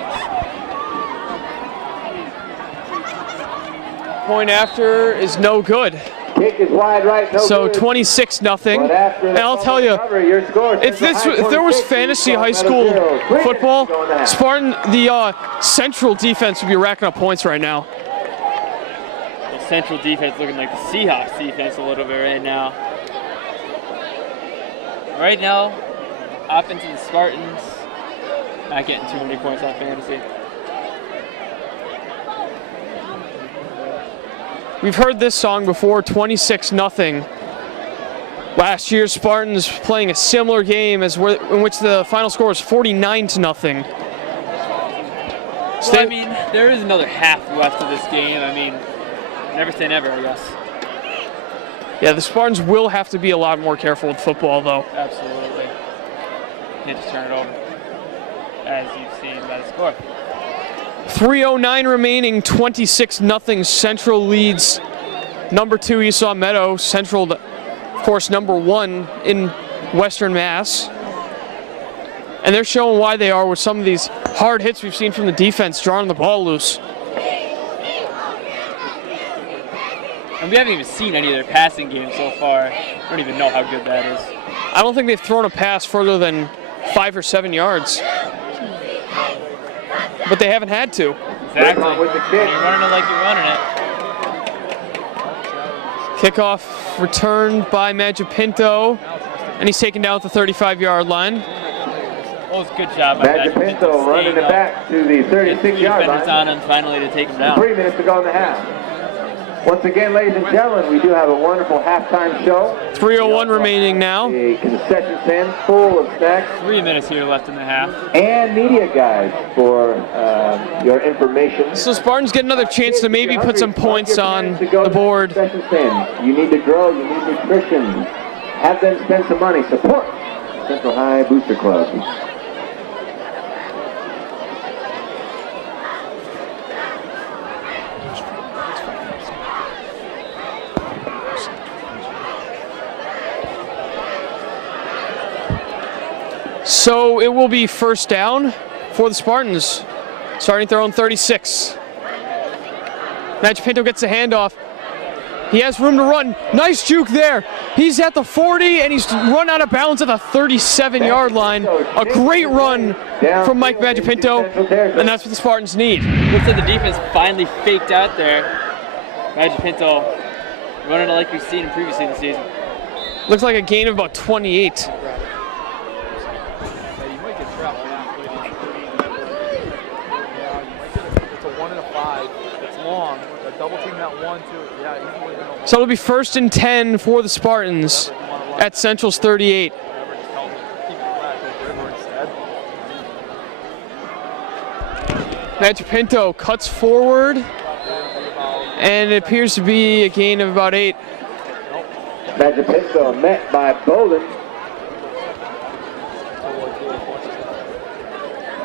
Point after is no good. Kick is wide right, no so 26-0. And I'll tell you, if there was fantasy high school football, the Central defense would be racking up points right now. The Central defense looking like the Seahawks defense a little bit right now. Right now, offense of the Spartans not getting too many points on fantasy. We've heard this song before, 26-0. Last year, Spartans playing a similar game in which the final score was 49-0. Well, I mean, there is another half left of this game. I mean, never say never, I guess. Yeah, the Spartans will have to be a lot more careful with football, though. Absolutely. Can't just turn it over, as you've seen by the score. 3:09 remaining, 26-0. Central leads number 2 Esau Meadow. Central, of course, number 1 in Western Mass. And they're showing why they are with some of these hard hits we've seen from the defense, drawing the ball loose. And we haven't even seen any of their passing games so far. I don't even know how good that is. I don't think they've thrown a pass further than 5 or 7 yards. But they haven't had to. Exactly. Raymond with the kick. You're running it like you're running it. Kickoff returned by Majapinto, and he's taken down at the 35-yard line. Well, it's a good job by Majapinto running it back to the 36-yard line. On him finally to take him down. 3 minutes to go in the half. Once again, ladies and gentlemen, we do have a wonderful halftime show. 3:01 remaining now. A concession stand full of snacks. 3 minutes here left in the half. And media guides for your information. So Spartans get another chance to maybe put some points on the board. Concession stand. You need to grow, you need nutrition. Have them spend some money. Support Central High Booster Club. So it will be first down for the Spartans, starting at their own 36. Majapinto gets the handoff. He has room to run. Nice juke there. He's at the 40, and he's run out of bounds at the 37-yard line. A great run from Mike Majapinto, and that's what the Spartans need. Looks like the defense finally faked out there. Majapinto running it like we've seen him previously in the season. Looks like a gain of about 28. Double team that 1, 2. Yeah, so it'll be 1st and 10 for the Spartans at Central's 38. Majapinto cuts forward, and it appears to be a gain of about 8. Majapinto met by Bolden.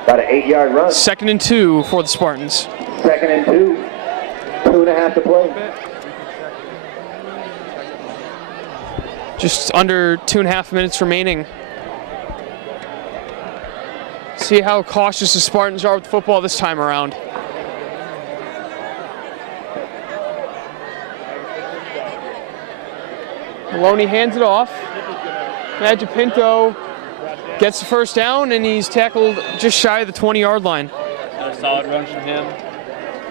About an 8-yard run. 2nd and 2 for the Spartans. 2nd and 2. 2.5 to play. Just under 2.5 minutes remaining. See how cautious the Spartans are with football this time around. Maloney hands it off. Majapinto gets the first down, and he's tackled just shy of the 20-yard line. Another solid run from him.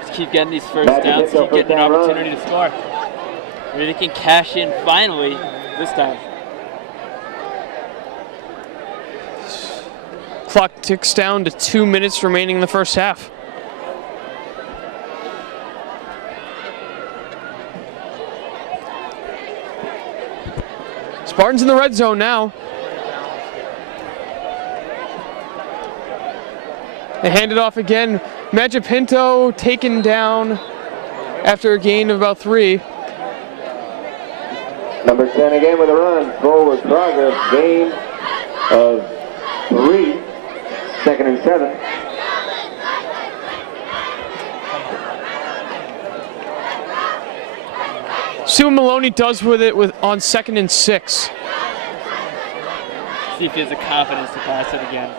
Just keep getting these first downs, keep getting an opportunity to score. Maybe they can cash in finally this time. Clock ticks down to 2 minutes remaining in the first half. Spartans in the red zone now. They hand it off again. Majapinto taken down after a gain of about 3. Number 10 again with a run. Forward progress. Gain of 3. 2nd and 7. See what Maloney does with it on 2nd and 6. See if he has the confidence to pass it again.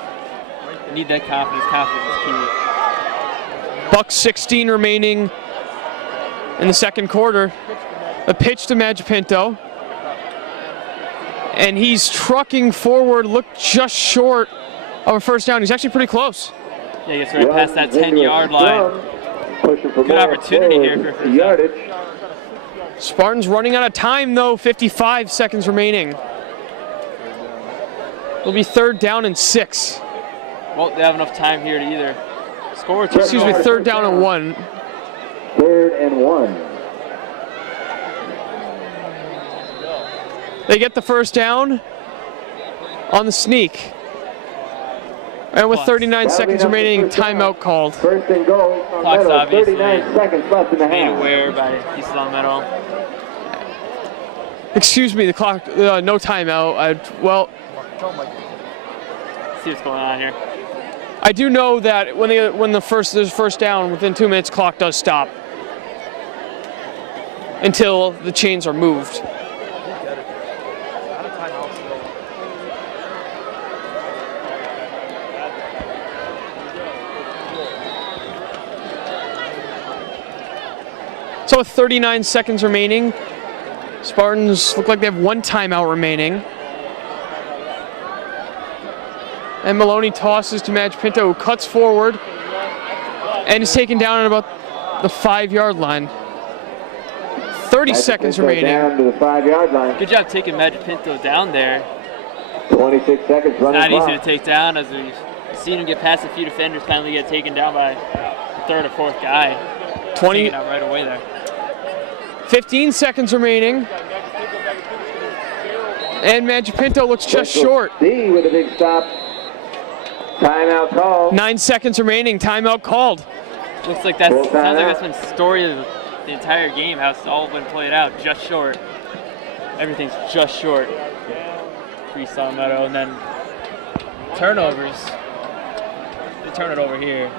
You need that confidence. Confidence is key. Buck 16 remaining in the second quarter. A pitch to Majapinto. And he's trucking forward, looked just short of a first down. He's actually pretty close. Yeah, he gets right past that 10-yard line. Good opportunity here for yardage. Spartans running out of time though, 55 seconds remaining. It'll be 3rd down and 6. Won't they have enough time here to either score? Excuse me, 3rd down and 1. 3rd and 1. They get the first down on the sneak. And with 39 seconds remaining, timeout called. 1st and goal. Clock's obviously 39 seconds left in the made half. aware by East Long Excuse me, the clock, no timeout. See what's going on here. I do know that when there's first down, within 2 minutes, clock does stop until the chains are moved. So with 39 seconds remaining, Spartans look like they have 1 timeout remaining. And Maloney tosses to Majapinto, who cuts forward and is taken down at about the 5-yard line. 30 seconds remaining. Down to the 5-yard line. Good job taking Magic Pinto down there. 26 seconds running. Not easy to take down, as we've seen him get past a few defenders, finally get taken down by the third or fourth guy. 20 out right away there. 15 seconds remaining. And Magic Pinto looks just short. D with a big stop. Timeout called. 9 seconds remaining. Timeout called. Looks like that sounds like that's been the story of the entire game, how it's all been played out. Just short. Everything's just short. East Long Meadow, and then turnovers. They turn it over here.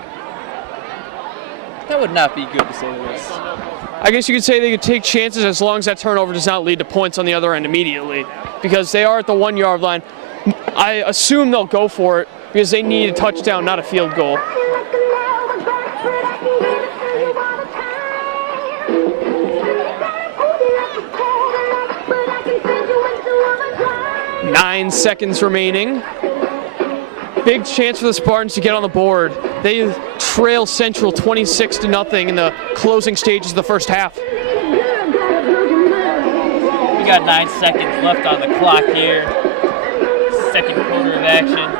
That would not be good, to say the least. I guess you could say they could take chances as long as that turnover does not lead to points on the other end immediately, because they are at the 1-yard line. I assume they'll go for it because they need a touchdown, not a field goal. Nine seconds remaining. Big chance for the Spartans to get on the board. They trail Central 26-0 in the closing stages of the first half. We got 9 seconds left on the clock here. Second quarter of action.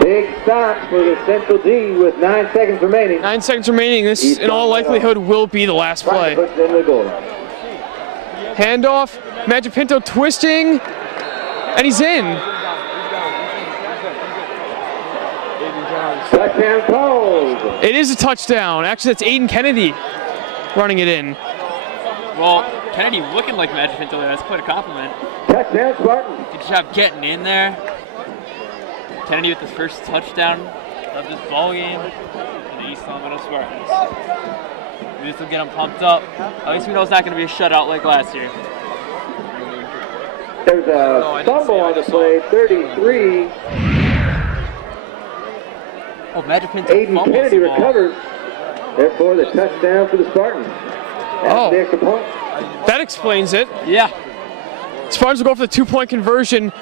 Big stop for the Central D with 9 seconds remaining. 9 seconds remaining. This, in all likelihood, will be the last play. Handoff. Magic Pinto twisting, and he's in. Touchdown called. It is a touchdown. Actually, that's Aiden Kennedy running it in. Well, Kennedy looking like Magic Pinto there. That's quite a compliment. Touchdown Spartans. Good job getting in there. Kennedy with the first touchdown of this ball game for the East Long Meadow Spartans. This will get them pumped up. At least we know it's not going to be a shutout like last year. There's a fumble on the play, 33. Oh, Magic Pinto Aiden Kennedy recovers. Therefore, the touchdown for the Spartans. That's the extra point. That explains it. Yeah. Spartans will go for the 2-point conversion.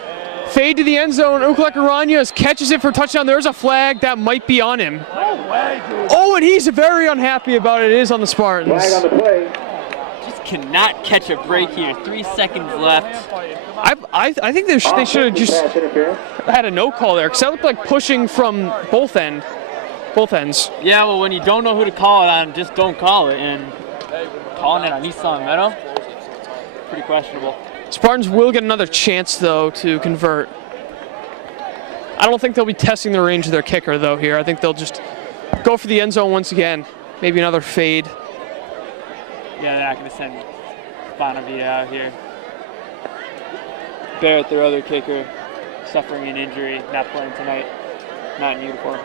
Fade to the end zone. Uklek Aranyas catches it for a touchdown. There's a flag that might be on him. Oh, and he's very unhappy about it. It is on the Spartans. Flag on the play. Just cannot catch a break here. 3 seconds left. I think they should have just had a no call there, because that looked like pushing from both ends. Yeah, well, when you don't know who to call it on, just don't call it. And calling it on East Long Meadow, pretty questionable. Spartans will get another chance, though, to convert. I don't think they'll be testing the range of their kicker, though, here. I think they'll just go for the end zone once again. Maybe another fade. Yeah, they're not going to send Bonavita out here. Barrett, their other kicker, suffering an injury, not playing tonight, not in uniform.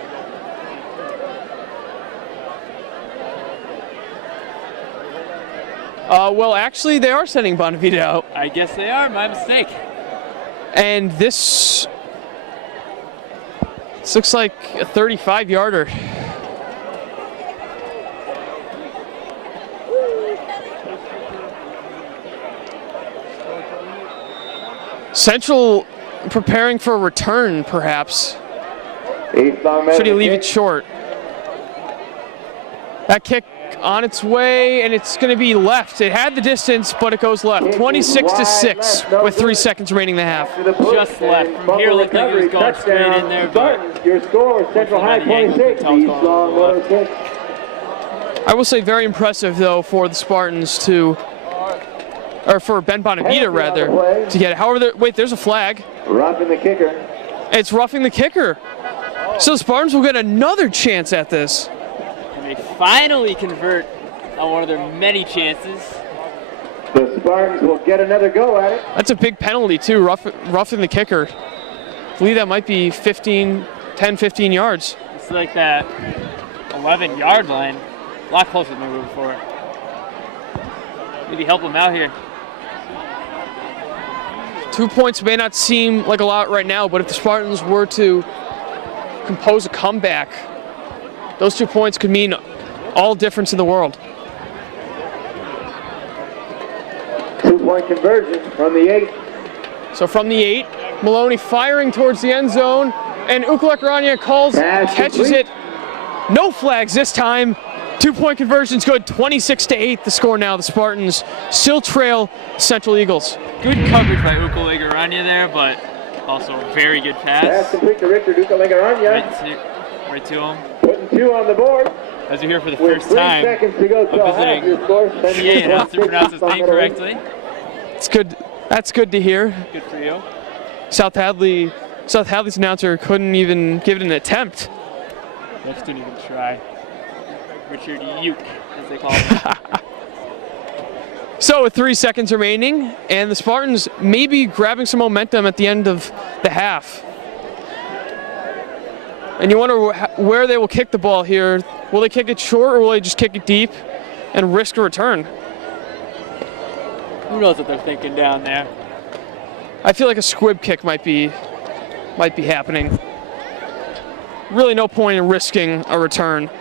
Well, actually, they are sending Bonavita out. I guess they are. My mistake. And this looks like a 35-yarder. Central preparing for a return, perhaps. Should he leave it short? That kick on its way, and it's going to be left. It had the distance, but it goes left. 26-6 with 3 seconds remaining in the half. Just left. From here, looked like it was going straight in there, but your score, Central High 26, East Long Meadow 6. I will say very impressive, though, for the Spartans to, or for Ben Bonavita, rather, to get it. However, wait, there's a flag. Roughing the kicker. It's roughing the kicker. So the Spartans will get another chance at this. They finally convert on one of their many chances. The Spartans will get another go at it. That's a big penalty, too, roughing the kicker. I believe that might be 10, 15 yards. It's like that 11-yard line. A lot closer than we were before. Maybe help them out here. 2 points may not seem like a lot right now, but if the Spartans were to compose a comeback, those 2 points could mean all difference in the world. 2-point conversion from the 8. So from the 8, Maloney firing towards the end zone, and Ukulek-Rania catches it. No flags this time. 2-point conversion's good, 26-8 the score now. The Spartans still trail Central Eagles. Good coverage by Ukulek-Rania there, but also a very good pass. Pass complete to Richard Ukulek-Rania. Right to him. Putting 2 on the board. As you're here for the With first 3 time, seconds to go till half, your score. PA announcer pronounced his name correctly. It's good. That's good to hear. Good for you. South Hadley's announcer couldn't even give it an attempt. Next didn't even try. Richard Uke, as they call him. So with 3 seconds remaining, and the Spartans may be grabbing some momentum at the end of the half. And you wonder where they will kick the ball here. Will they kick it short, or will they just kick it deep and risk a return? Who knows what they're thinking down there? I feel like a squib kick might be happening. Really no point in risking a return.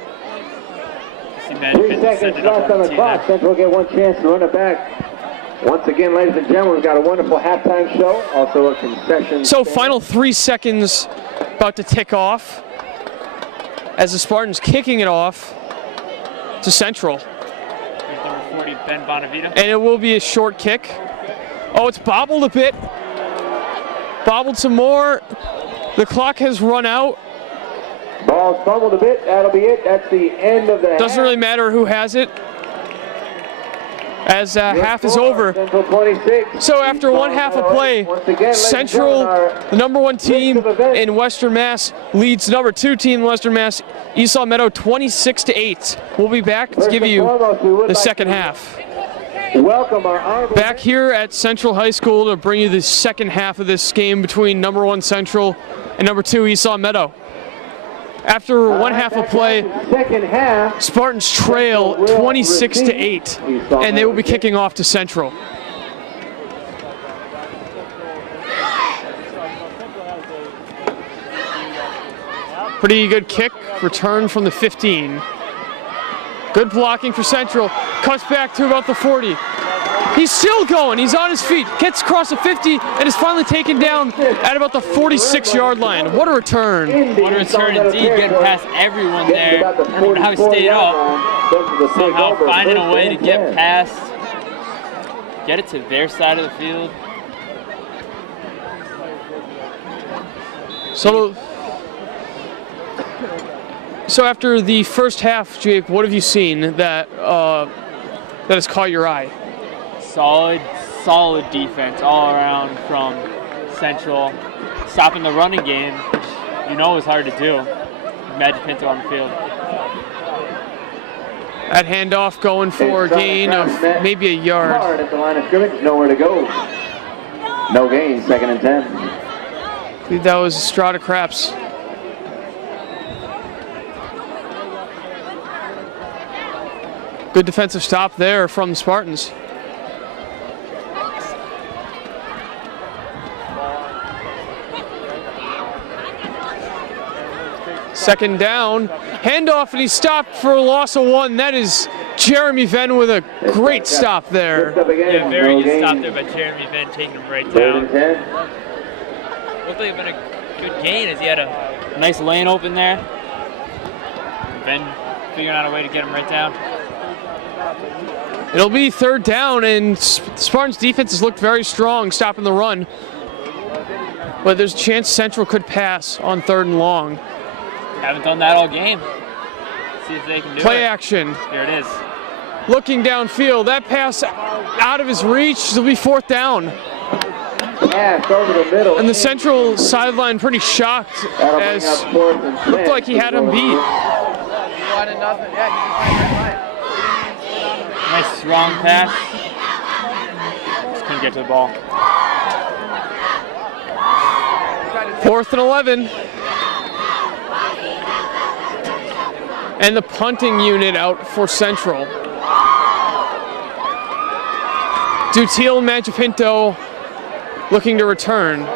3 seconds left on the clock. Central get one chance to run it back. Once again, ladies and gentlemen, we've got a wonderful halftime show. Also a concession. So final 3 seconds about to tick off as the Spartans kicking it off to Central. Number 40, Ben Bonavita. And it will be a short kick. Oh, it's bobbled a bit. Bobbled some more. The clock has run out. Ball's fumbled a bit. That'll be it. That's the end of the half. Doesn't really matter who has it, as half is over. Central 26. So after one half of play, Central, the number 1 team in Western Mass, leads number 2 team in Western Mass, Eastlaw Meadow, 26-8. We'll be back to give you the second half. Welcome our honorable back here at Central High School to bring you the second half of this game between number 1 Central and number 2 Eastlaw Meadow. After one half of play, second half, Spartans trail 26-8, and they will be kicking off to Central. Pretty good kick, return from the 15. Good blocking for Central, cuts back to about the 40. He's still going, he's on his feet, gets across the 50, and is finally taken down at about the 46-yard line. What a return. What a return indeed, getting past everyone there. I don't know how he stayed up. Somehow finding a way to get past, get it to their side of the field. So after the first half, Jake, what have you seen that has caught your eye? Solid defense all around from Central. Stopping the running game, which you know is hard to do. Magic Pinto on the field. That handoff going for a gain of maybe a yard. At the line of scrimmage, nowhere to go. No gain, 2nd and 10. I believe that was Estrada Craps. Good defensive stop there from the Spartans. Second down, handoff, and he stopped for a loss of 1. That is Jeremy Venn with a great stop there. Yeah, very good stop there by Jeremy Venn, taking him right down. Looked like it been a good gain as he had a nice lane open there. Venn figuring out a way to get him right down. It'll be 3rd down, and Spartans defense has looked very strong, stopping the run. But there's a chance Central could pass on 3rd and long. Haven't done that all game. See if they can do it. Play action. Here it is. Looking downfield, that pass out of his reach. It'll be 4th down. Pass over the middle. And the Central sideline pretty shocked, as looked like he had him beat. Nice strong pass. Just couldn't get to the ball. 4th and 11. And the punting unit out for Central. Dutil and Magipinto looking to return.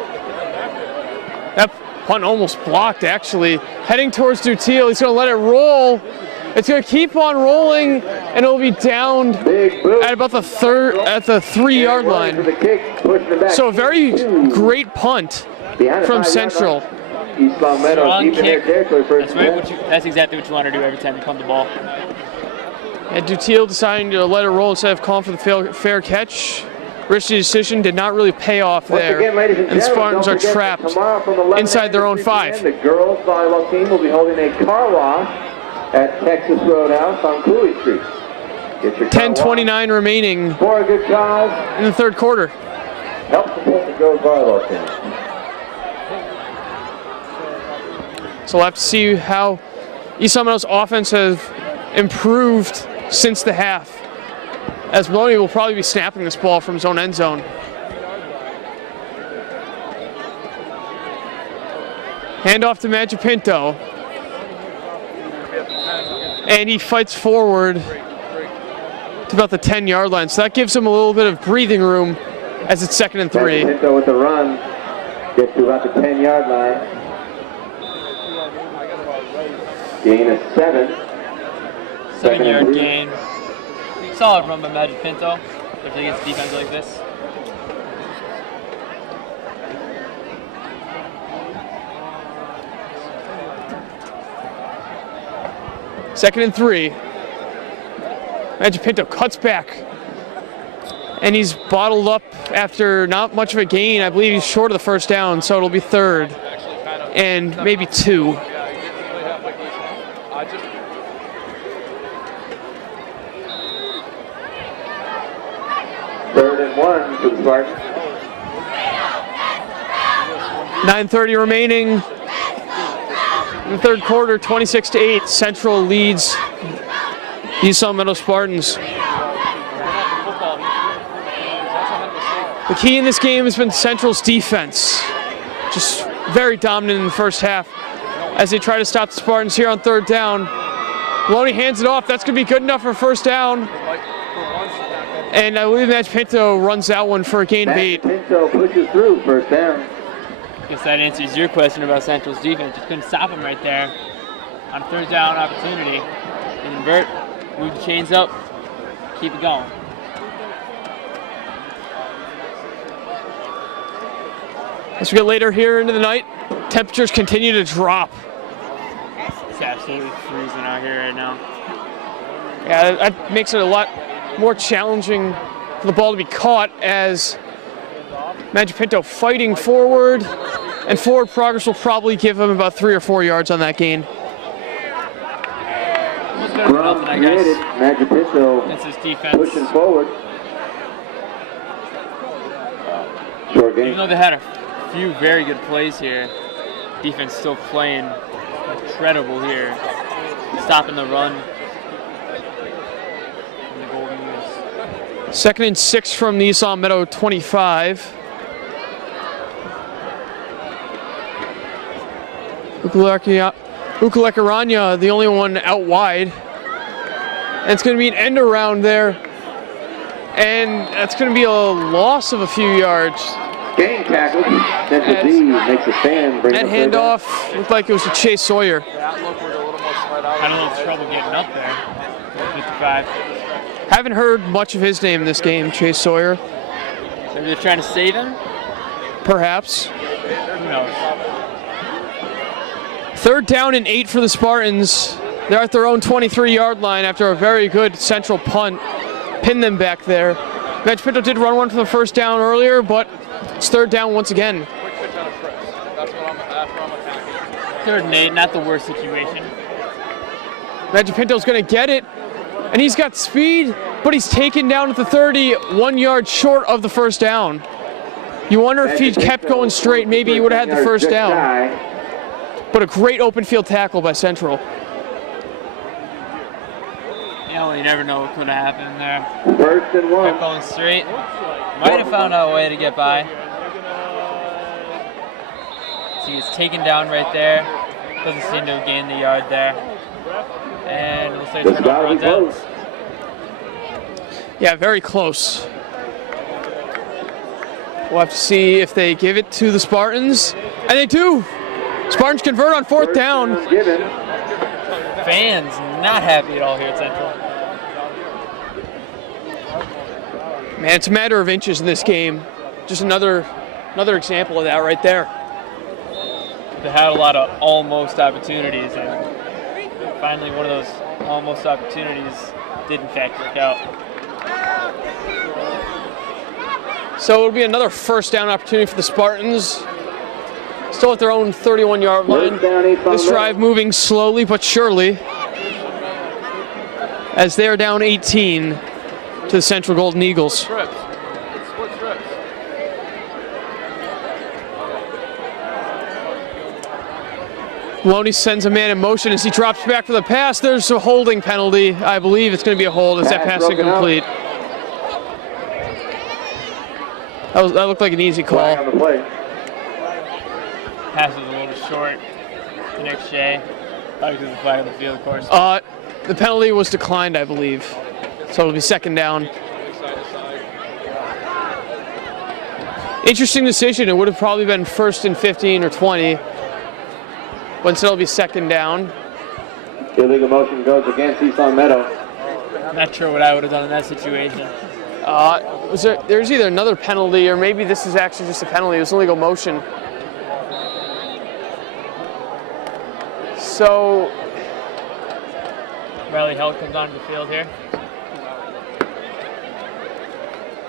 That punt almost blocked, actually. Heading towards Dutil, he's going to let it roll. It's going to keep on rolling, and it'll be down at about the 3-yard line. So a very great punt from Central. Strong kick. That's exactly what you want to do every time you punt the ball. And Dutiel deciding to let it roll instead of calling for the fair catch. Risky decision did not really pay off there, and the Spartans are trapped inside their own 5. The girls volleyball team will be holding a car wash at Texas Roadhouse on Cooley Street. 10:29 remaining for a good cause in the third quarter. Help support the girls volleyball team. So we'll have to see how East Meadow's offense has improved since the half, as Maloney will probably be snapping this ball from his own end zone. Hand off to Magipinto. And he fights forward to about the 10-yard line. So that gives him a little bit of breathing room as it's 2nd and 3. Magipinto with the run gets to about the 10-yard line. Gain of 7. 7-yard gain. Solid run by Magipinto, especially against defense like this. Second and 3. Magipinto cuts back. And he's bottled up after not much of a gain. I believe he's short of the first down, so it'll be 3rd and maybe 2. Third and 1 for the Spartans. 9:30 remaining in the third quarter, 26-8. Central leads East Meadow Spartans. The key in this game has been Central's defense. Just very dominant in the first half as they try to stop the Spartans here on 3rd down. Maloney hands it off. That's going to be good enough for 1st down. And I believe Magipinto runs that one for a gain of 8. Magipinto pushes through 1st down. I guess that answers your question about Central's defense. Just couldn't stop him right there on 3rd down opportunity. And invert, move the chains up, keep it going. As we get later here into the night, temperatures continue to drop. It's absolutely freezing out here right now. Yeah, that makes it a lot more challenging for the ball to be caught as Magipinto fighting forward, and forward progress will probably give him about 3 or 4 yards on that gain. Run created. Magipinto That's his defense. pushing forward. Short game. Even though they had a few very good plays here, defense still playing incredible here. Stopping the run. And the Golden Eagles. 2nd and 6 from the East Meadow 25. Ukalekaranya, the only one out wide. And it's going to be an end around there. And that's going to be a loss of a few yards. Game tackle. Central D makes a stand. That handoff looked like it was to Chase Sawyer. Had a little trouble getting up there. 55. Haven't heard much of his name in this game, Chase Sawyer. Maybe they're trying to save him? Perhaps. Who knows? 3rd down and 8 for the Spartans. They're at their own 23-yard line after a very good Central punt. Pinned them back there. Magipinto did run one for the 1st down earlier, but it's 3rd down once again. 3rd and 8, not the worst situation. Magipinto's going to get it, and he's got speed, but he's taken down at the 30, 1 yard short of the 1st down. You wonder if he kept going straight, maybe he would have had the 1st down. But a great open field tackle by Central. Well, you never know what could have happened there. 1st and 1. Kept going straight. Might have found out a way to get by. So he's taken down right there. Doesn't seem to have gained the yard there. And we'll say turnover runs out. Yeah, very close. We'll have to see if they give it to the Spartans. And they do. Spartans convert on 4th down. Fans not happy at all here at Central. Man, it's a matter of inches in this game. Just another example of that right there. They had a lot of almost opportunities, and finally one of those almost opportunities did in fact work out. So it'll be another first down opportunity for the Spartans. Still at their own 31-yard line. This drive moving slowly but surely as they're down 18 to the Central Golden Eagles. Split strips. Maloney sends a man in motion as he drops back for the pass. There's a holding penalty. I believe it's going to be a hold as that pass is incomplete. That looked like an easy call. Pass was a little short to Nick Shea. Probably because of the flag on the field, of course. The penalty was declined, I believe. So it'll be second down. Interesting decision. It would have probably been 1st and 15 or 20. But instead it'll be second down. Illegal motion goes against East Long Meadow. I'm not sure what I would have done in that situation. There's either another penalty or maybe this is actually just a penalty. It was illegal motion. So Riley Held comes onto the field here.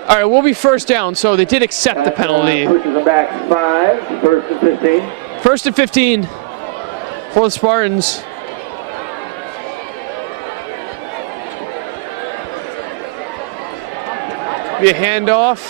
all right, we'll be first down. So they did accept the penalty. Pushes them back 5, 1st and 15. 1st and 15 for the Spartans. Be a handoff.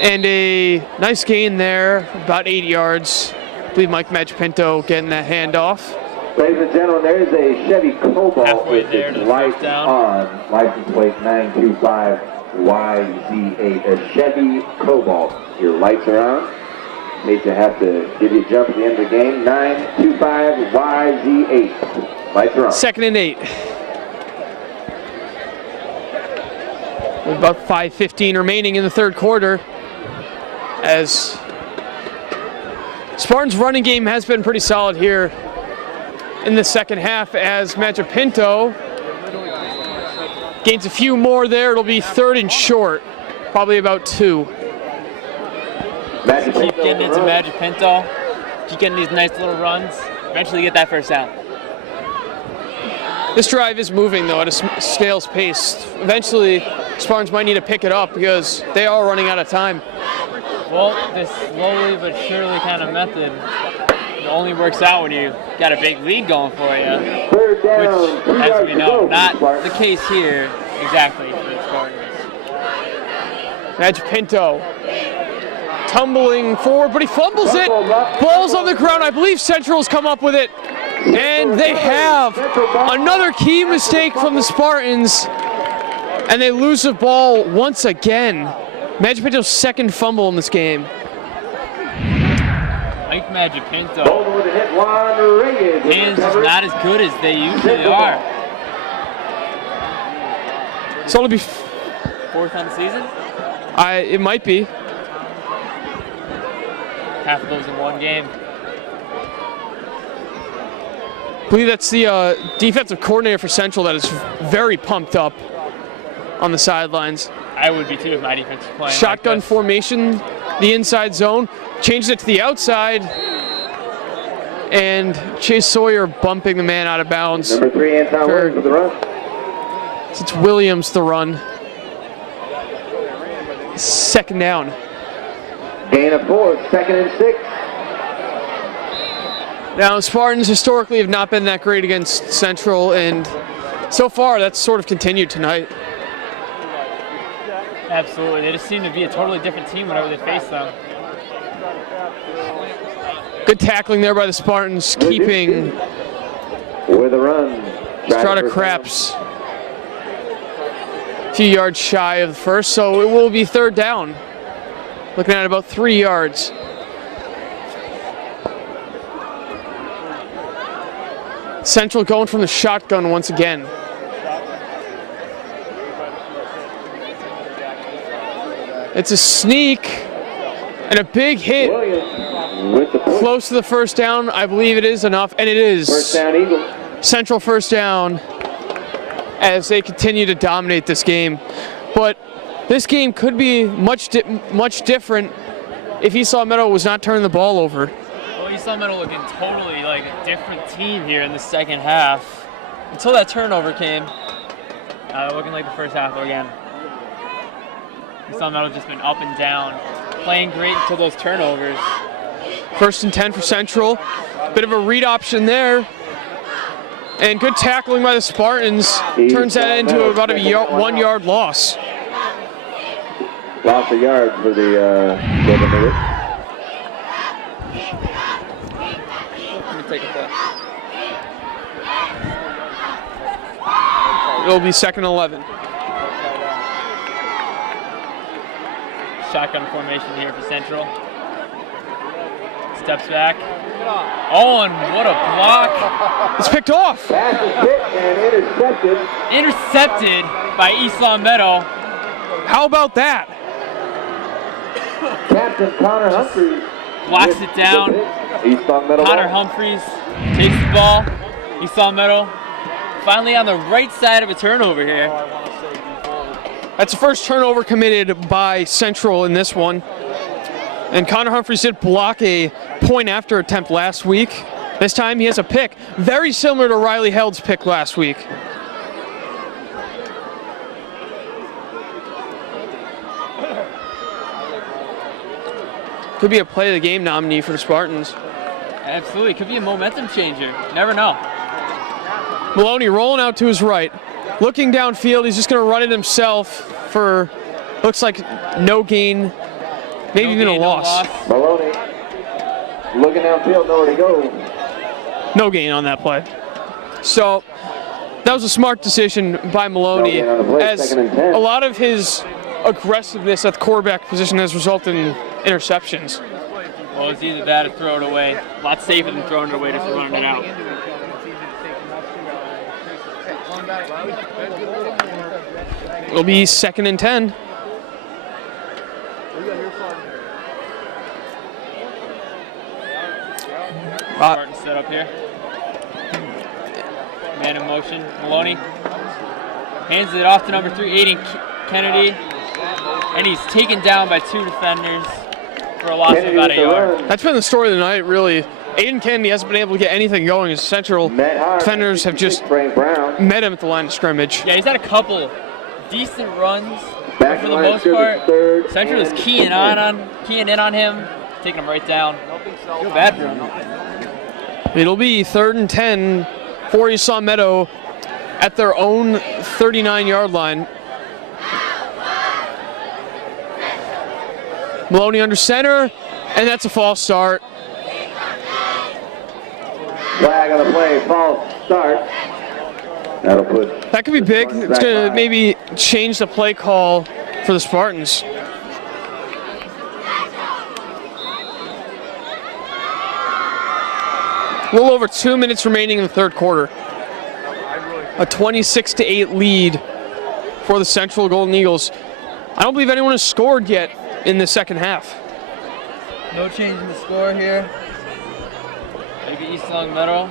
And a nice gain there, about 8 yards. I believe Mike Magpinto getting that handoff. Ladies and gentlemen, there is a Chevy Cobalt Halfway with there its to the lights first down. on, license plate 925YZ8. A Chevy Cobalt. Your lights are on. Hate to have to give you a jump at the end of the game. 925YZ8. Lights are on. 2nd and 8. With about 5:15 remaining in the third quarter. As Spartans' running game has been pretty solid here in the second half as Magpinto gains a few more there. It'll be 3rd and short, probably about 2. Keep getting into Magpinto. Keep getting these nice little runs. Eventually get that first down. This drive is moving, though, at a snail's pace. Eventually, Spartans might need to pick it up because they are running out of time. Well, this slowly but surely kind of method it only works out when you got a big lead going for you, Third down, which, as we know, not the case here exactly for the Spartans. Magpinto tumbling forward, but he fumbles it. Ball's on the ground. I believe Central's come up with it. And they have another key mistake from the Spartans. And they lose the ball once again. Magpinto's 2nd fumble in this game. Mike Magpinto. Hands is not as good as they usually are. So it'll be 4th on the season? it might be. Half of those in one game. I believe that's the defensive coordinator for Central that is very pumped up on the sidelines. I would be too if my defense was playing. Shotgun like this. formation, the inside zone, changes it to the outside, and Chase Sawyer bumping the man out of bounds. Number 3, Anton Williams for the run. It's Williams the run. 2nd down. Gain of 4, 2nd and 6. Now, Spartans historically have not been that great against Central, and so far that's sort of continued tonight. Absolutely. They just seem to be a totally different team whenever they face them. Good tackling there by the Spartans, keeping With a run. Strata Craps a few yards shy of the first, so it will be 3rd down. Looking at about 3 yards. Central going from the shotgun once again. It's a sneak and a big hit. With the push. Close to the first down. I believe it is enough, and it is. First down, Eagles. Central first down as they continue to dominate this game. But this game could be much different if East Long Meadow was not turning the ball over. Well, East Long Meadow looking totally like a different team here in the second half until that turnover came. Looking like the first half again. East Long Meadow's just been up and down, playing great until those turnovers. 1st and 10 for Central. Bit of a read option there. And good tackling by the Spartans turns that into about a 1 yard loss. Loss of yards for the Golden Eagles. Let me take a play. It'll be 2nd and 11. Shotgun formation here for Central. Steps back. Oh, and what a block. It's picked off. Pass is hit and intercepted. Intercepted by East Long Meadow. How about that? Captain Connor Humphreys Blocks it down. East Long Meadow. Connor Humphreys takes the ball. East Long Meadow finally on the right side of a turnover here. That's the first turnover committed by Central in this one. And Connor Humphreys did block a point after attempt last week. This time he has a pick, very similar to Riley Held's pick last week. Could be a play of the game nominee for the Spartans. Absolutely, could be a momentum changer. Never know. Maloney rolling out to his right. Looking downfield, he's just going to run it himself for, looks like no gain, maybe even a loss. Maloney looking downfield, nowhere to go. No gain on that play. So that was a smart decision by Maloney, as a lot of his aggressiveness at the quarterback position has resulted in interceptions. Well, it's either that or throw it away. A lot safer than throwing it away, just running it out. It'll be 2nd and 10. Spartan set up here. Man in motion. Maloney hands it off to number 3, Aiden Kennedy. And he's taken down by 2 defenders for a loss of about a yard. That's been the story of the night, really. Aiden Kennedy hasn't been able to get anything going as Central defenders have just met him at the line of scrimmage. Yeah, he's had a couple decent runs, but for the most part, Central is keying in on him, taking him right down. Feel bad for him. It'll be 3rd and 10 for East Long Meadow at their own 39-yard line. Maloney under center, and that's a false start. Flag on the play, false start. That'll put. That could be big. It's going to maybe change the play call for the Spartans. A little over 2 minutes remaining in the third quarter. A 26-8 lead for the Central Golden Eagles. I don't believe anyone has scored yet in the second half. No change in the score here. Maybe East Long Meadow.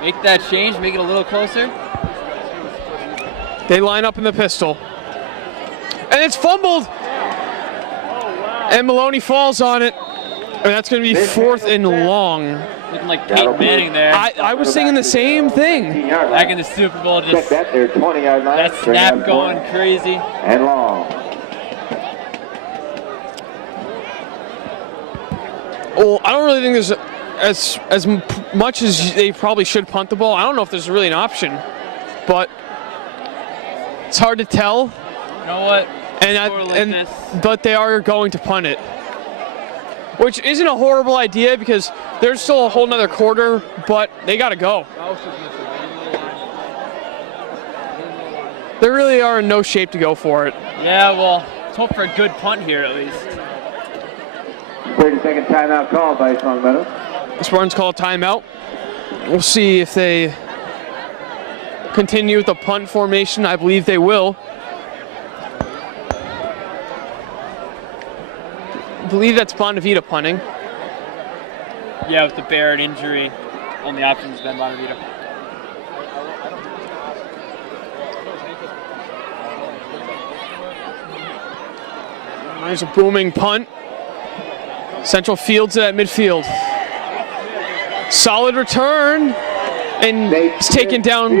Make that change, make it a little closer. They line up in the pistol. And it's fumbled. And Maloney falls on it. And that's going to be 4th and long. Looking like Peyton Manning there. I was thinking the same thing. Back in the Super Bowl, just that there, 20-yard line. That snap going crazy. And long. Well, I don't really think there's as much as they probably should punt the ball. I don't know if there's really an option, but it's hard to tell. You know what? But they are going to punt it, which isn't a horrible idea because there's still a whole nother quarter, but they got to go. They really are in no shape to go for it. Yeah, well, let's hope for a good punt here at least. 30-second timeout called by East Long Meadow. The Spartans call a timeout. We'll see if they continue with the punt formation. I believe they will. I believe that's Bonavita punting. Yeah, with the Barrett injury, only option has been Bonavita. There's a booming punt. Central fields it at midfield. Solid return, and it's taken down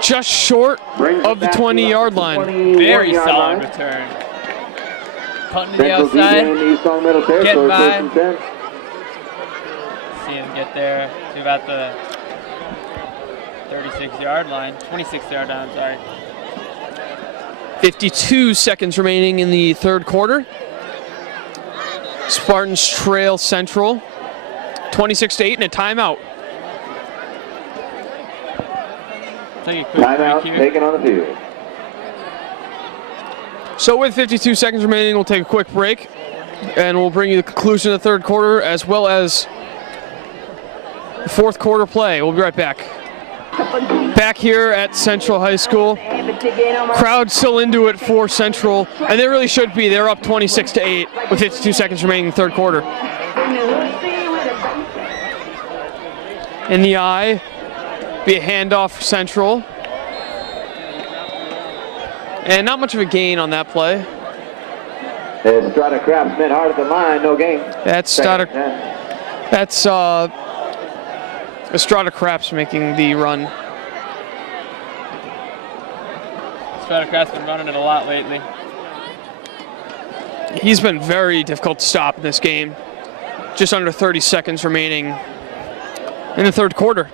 just short of the 20-yard line. Very solid return. Punt to the outside. Get by. See him get there to about the 36-yard line. 26-yard line, I'm sorry. 52 seconds remaining in the third quarter. Spartans trail Central 26-8 and a timeout. Take a quick Timeout break here. taken on the field. So with 52 seconds remaining, we'll take a quick break, and we'll bring you the conclusion of the third quarter as well as the fourth quarter play. We'll be right back. Back here at Central High School. Crowd still into it for Central, and they really should be. They're up 26-8 with 52 seconds remaining in the third quarter. In the eye, be a handoff for Central. And not much of a gain on that play. Estrada Craps met hard at the line, no gain. That's Estrada Craps making the run. Estrada Craps been running it a lot lately. He's been very difficult to stop in this game. Just under 30 seconds remaining in the third quarter.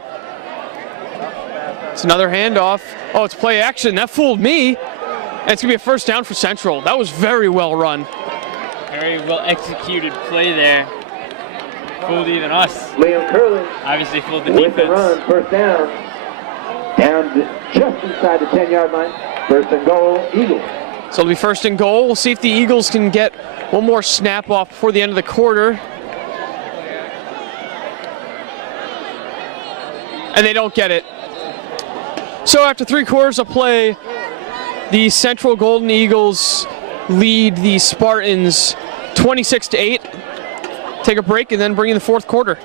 It's another handoff. Oh, it's play action. That fooled me. And it's going to be a first down for Central. That was very well run. Very well executed play there. Fooled even us. Liam Curley Obviously fooled the with the defense. run, first down. Down just inside the 10-yard line. First and goal, Eagles. So it'll be first and goal. We'll see if the Eagles can get one more snap off before the end of the quarter. And they don't get it. So after 3 quarters of play, the Central Golden Eagles lead the Spartans 26-8. Take a break and then bring in the fourth quarter.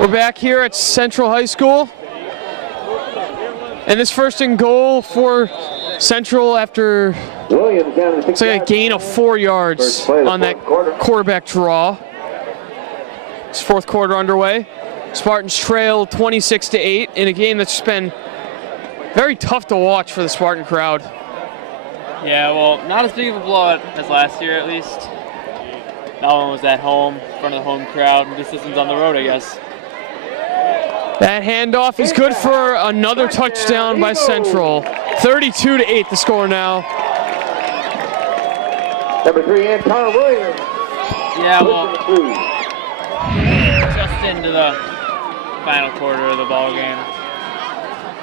We're back here at Central High School. And this first and goal for Central after Williams down to the it's like a gain of 4 yards on that quarterback draw. It's fourth quarter underway. Spartans trail 26-8 in a game that's been very tough to watch for the Spartan crowd. Yeah, well, not as big of a blowout as last year, at least. That one was at home, in front of the home crowd. This one's on the road, I guess. That handoff is good for another touchdown by Central. 32-8 the score now. Number 3, Anton Williams. Yeah, well, just into the final quarter of the ball game.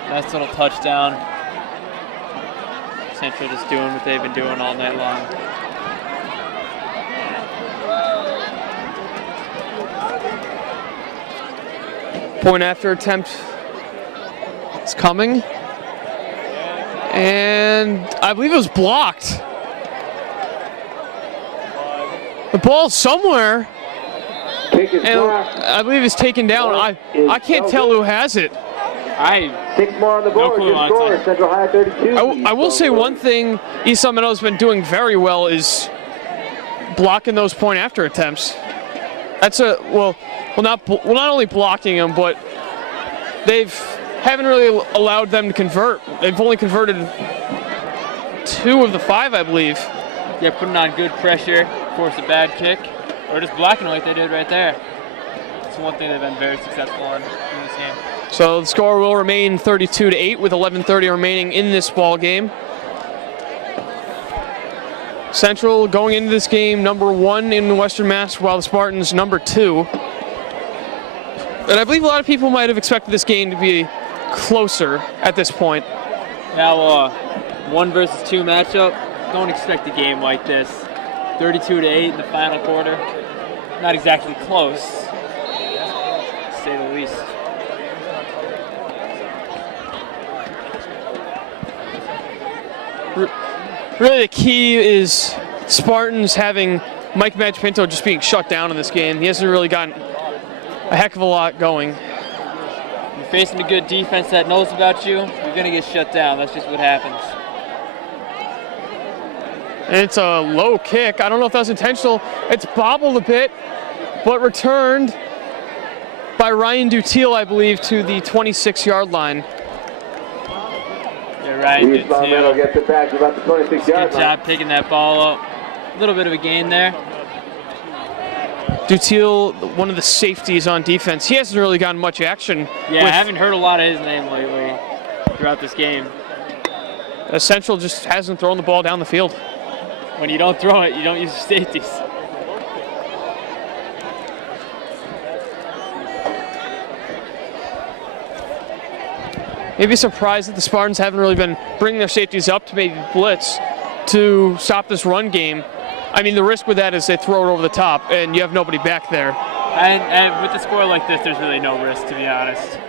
Nice little touchdown. Central just doing what they've been doing all night long. Point after attempt is coming. And I believe it was blocked. The ball's somewhere. And I believe it's taken down. I can't tell who has it. 6 more on the board. No clue, Good score. Central High 32. I will say one thing East Meadow's been doing very well is blocking those point after attempts. That's not only blocking them, but haven't really allowed them to convert. They've only converted 2 of the 5, I believe. Yeah, putting on good pressure, force a bad kick, or just blocking like they did right there. It's one thing they've been very successful on in this game. So the score will remain 32-8 with 11:30 remaining in this ball game. Central going into this game number 1 in Western Mass, while the Spartans number 2. And I believe a lot of people might have expected this game to be closer at this point. Yeah, well, 1 versus 2 matchup. Don't expect a game like this. 32-8 in the final quarter. Not exactly close, to say the least. Really the key is Spartans having Mike Magpinto just being shut down in this game. He hasn't really gotten a heck of a lot going. You're facing a good defense that knows about you, you're going to get shut down. That's just what happens. And it's a low kick. I don't know if that was intentional. It's bobbled a bit, but returned by Ryan Dutiel, I believe, to the 26-yard line. Yeah, Ryan Dutiel gets it back to about the 26-yard line. Good job picking that ball up. A little bit of a gain there. Dutiel, one of the safeties on defense. He hasn't really gotten much action. Yeah, I haven't heard a lot of his name lately throughout this game. Central just hasn't thrown the ball down the field. When you don't throw it, you don't use your safeties. Maybe surprised that the Spartans haven't really been bringing their safeties up to maybe blitz to stop this run game. I mean, the risk with that is they throw it over the top and you have nobody back there. And with a score like this, there's really no risk, to be honest.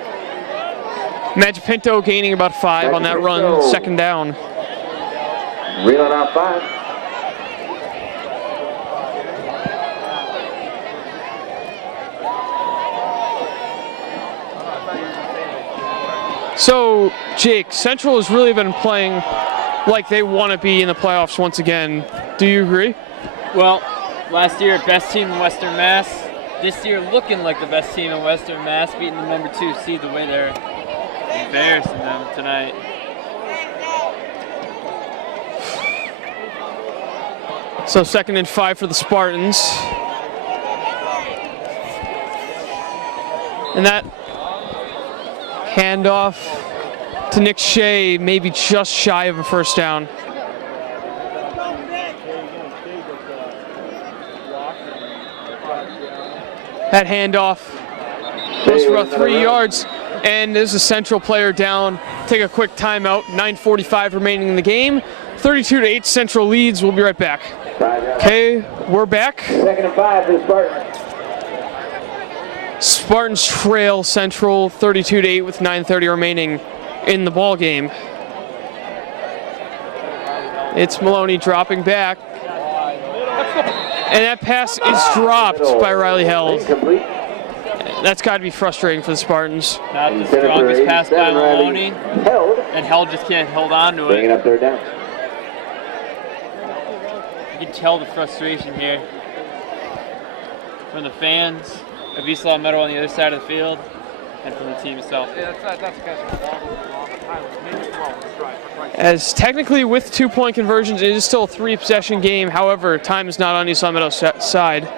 Magipinto gaining about 5 on that run, second down. Reeling out 5. So, Jake, Central has really been playing like they want to be in the playoffs once again. Do you agree? Well, last year, best team in Western Mass. This year, looking like the best team in Western Mass, beating the number 2 seed the way they're embarrassing them tonight. So 2nd and 5 for the Spartans. And that handoff to Nick Shea, maybe just shy of a first down. That handoff goes for about 3 yards, and there's a Central player down. Take a quick timeout. 9:45 remaining in the game. 32-8 Central leads. We'll be right back. Okay, we're back. 2nd and 5 for the Spartans. Spartans trail Central 32-8 with 9:30 remaining in the ball game. It's Maloney dropping back. And that pass is dropped by Riley Held. That's got to be frustrating for the Spartans. Not the strongest pass by Maloney. And Held just can't hold on to it. Bringing up 3rd down. You can tell the frustration here from the fans of East Long Meadow on the other side of the field and from the team itself. Yeah, that's As technically with 2-point conversions, it is still a 3-possession game. However, time is not on East Long Meadow's side.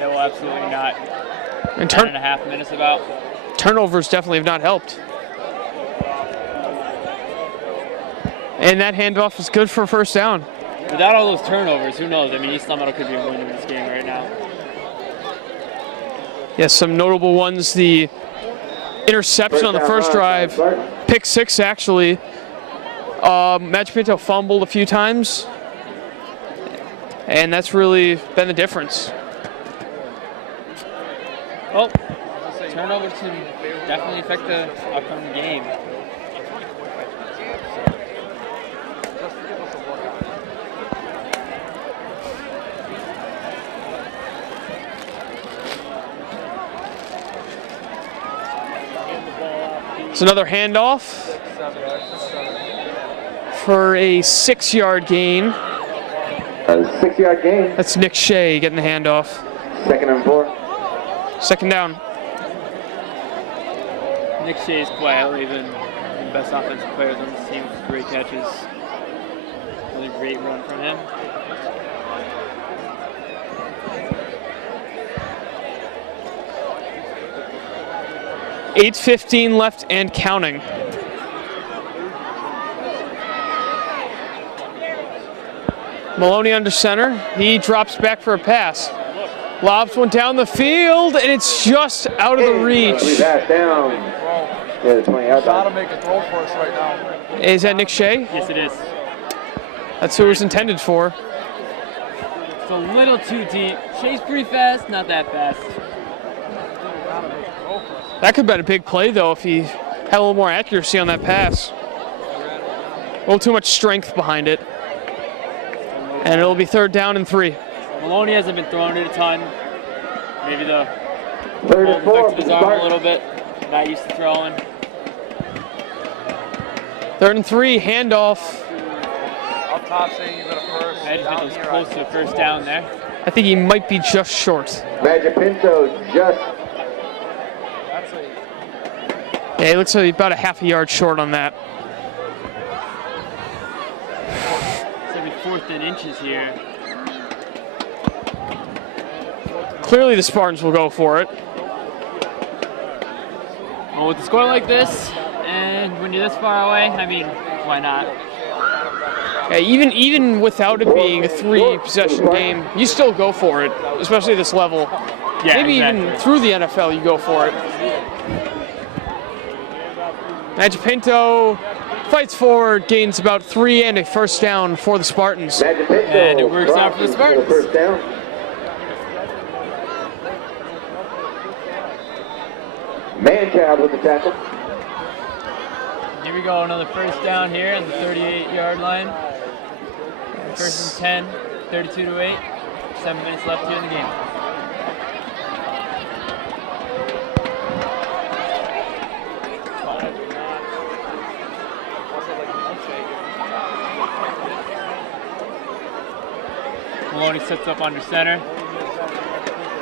No, absolutely not. And 10.5 minutes about. Turnovers definitely have not helped. And that handoff is good for a first down. Without all those turnovers, who knows? I mean, East Long Meadow could be winning this game right now. Yes, some notable ones. The interception on the first drive, pick 6 actually. Magipinto fumbled a few times, and that's really been the difference. Well, turnovers can definitely affect the upcoming game. It's another handoff for a 6-yard gain. A 6-yard gain. That's Nick Shea getting the handoff. 2nd and 4. Second down. Nick Shea is quietly the best offensive players on this team with great catches. Really great run from him. .8:15 left and counting. Maloney under center. He drops back for a pass. Lobs one down the field, and it's just out of the reach. Down. Yeah, the 20-yard Got to line. make a throw for us right now. Is that Nick Shea? Yes, it is. That's who it was intended for. It's a little too deep. Shea's pretty fast, not that fast. That could have been a big play, though, if he had a little more accuracy on that pass. A little too much strength behind it. And it'll be 3rd down and 3. Maloney hasn't been throwing it a ton. Maybe the 3rd and 4 affected his arm a little bit. Not used to throwing. 3rd and 3, handoff top saying you got a first. Magic was close to a first down there. I think he might be just short. Magic Pinto just. Yeah, he looks like about a half a yard short on that. It's every 4th and inches here. Clearly the Spartans will go for it. Well, with a score like this, and when you're this far away, I mean, why not? Yeah, even without it being a 3-possession game, you still go for it, especially at this level. Yeah, Maybe exactly. even through the NFL, you go for it. Magic Pinto fights forward, gains about 3 and a first down for the Spartans. Magic Pinto And it works out for the Spartans. First down. Man-child with the tackle. Here we go, another first down here on the 38-yard line. First and 10, 32-8. 7 minutes left here in the game. Maloney sets up under center.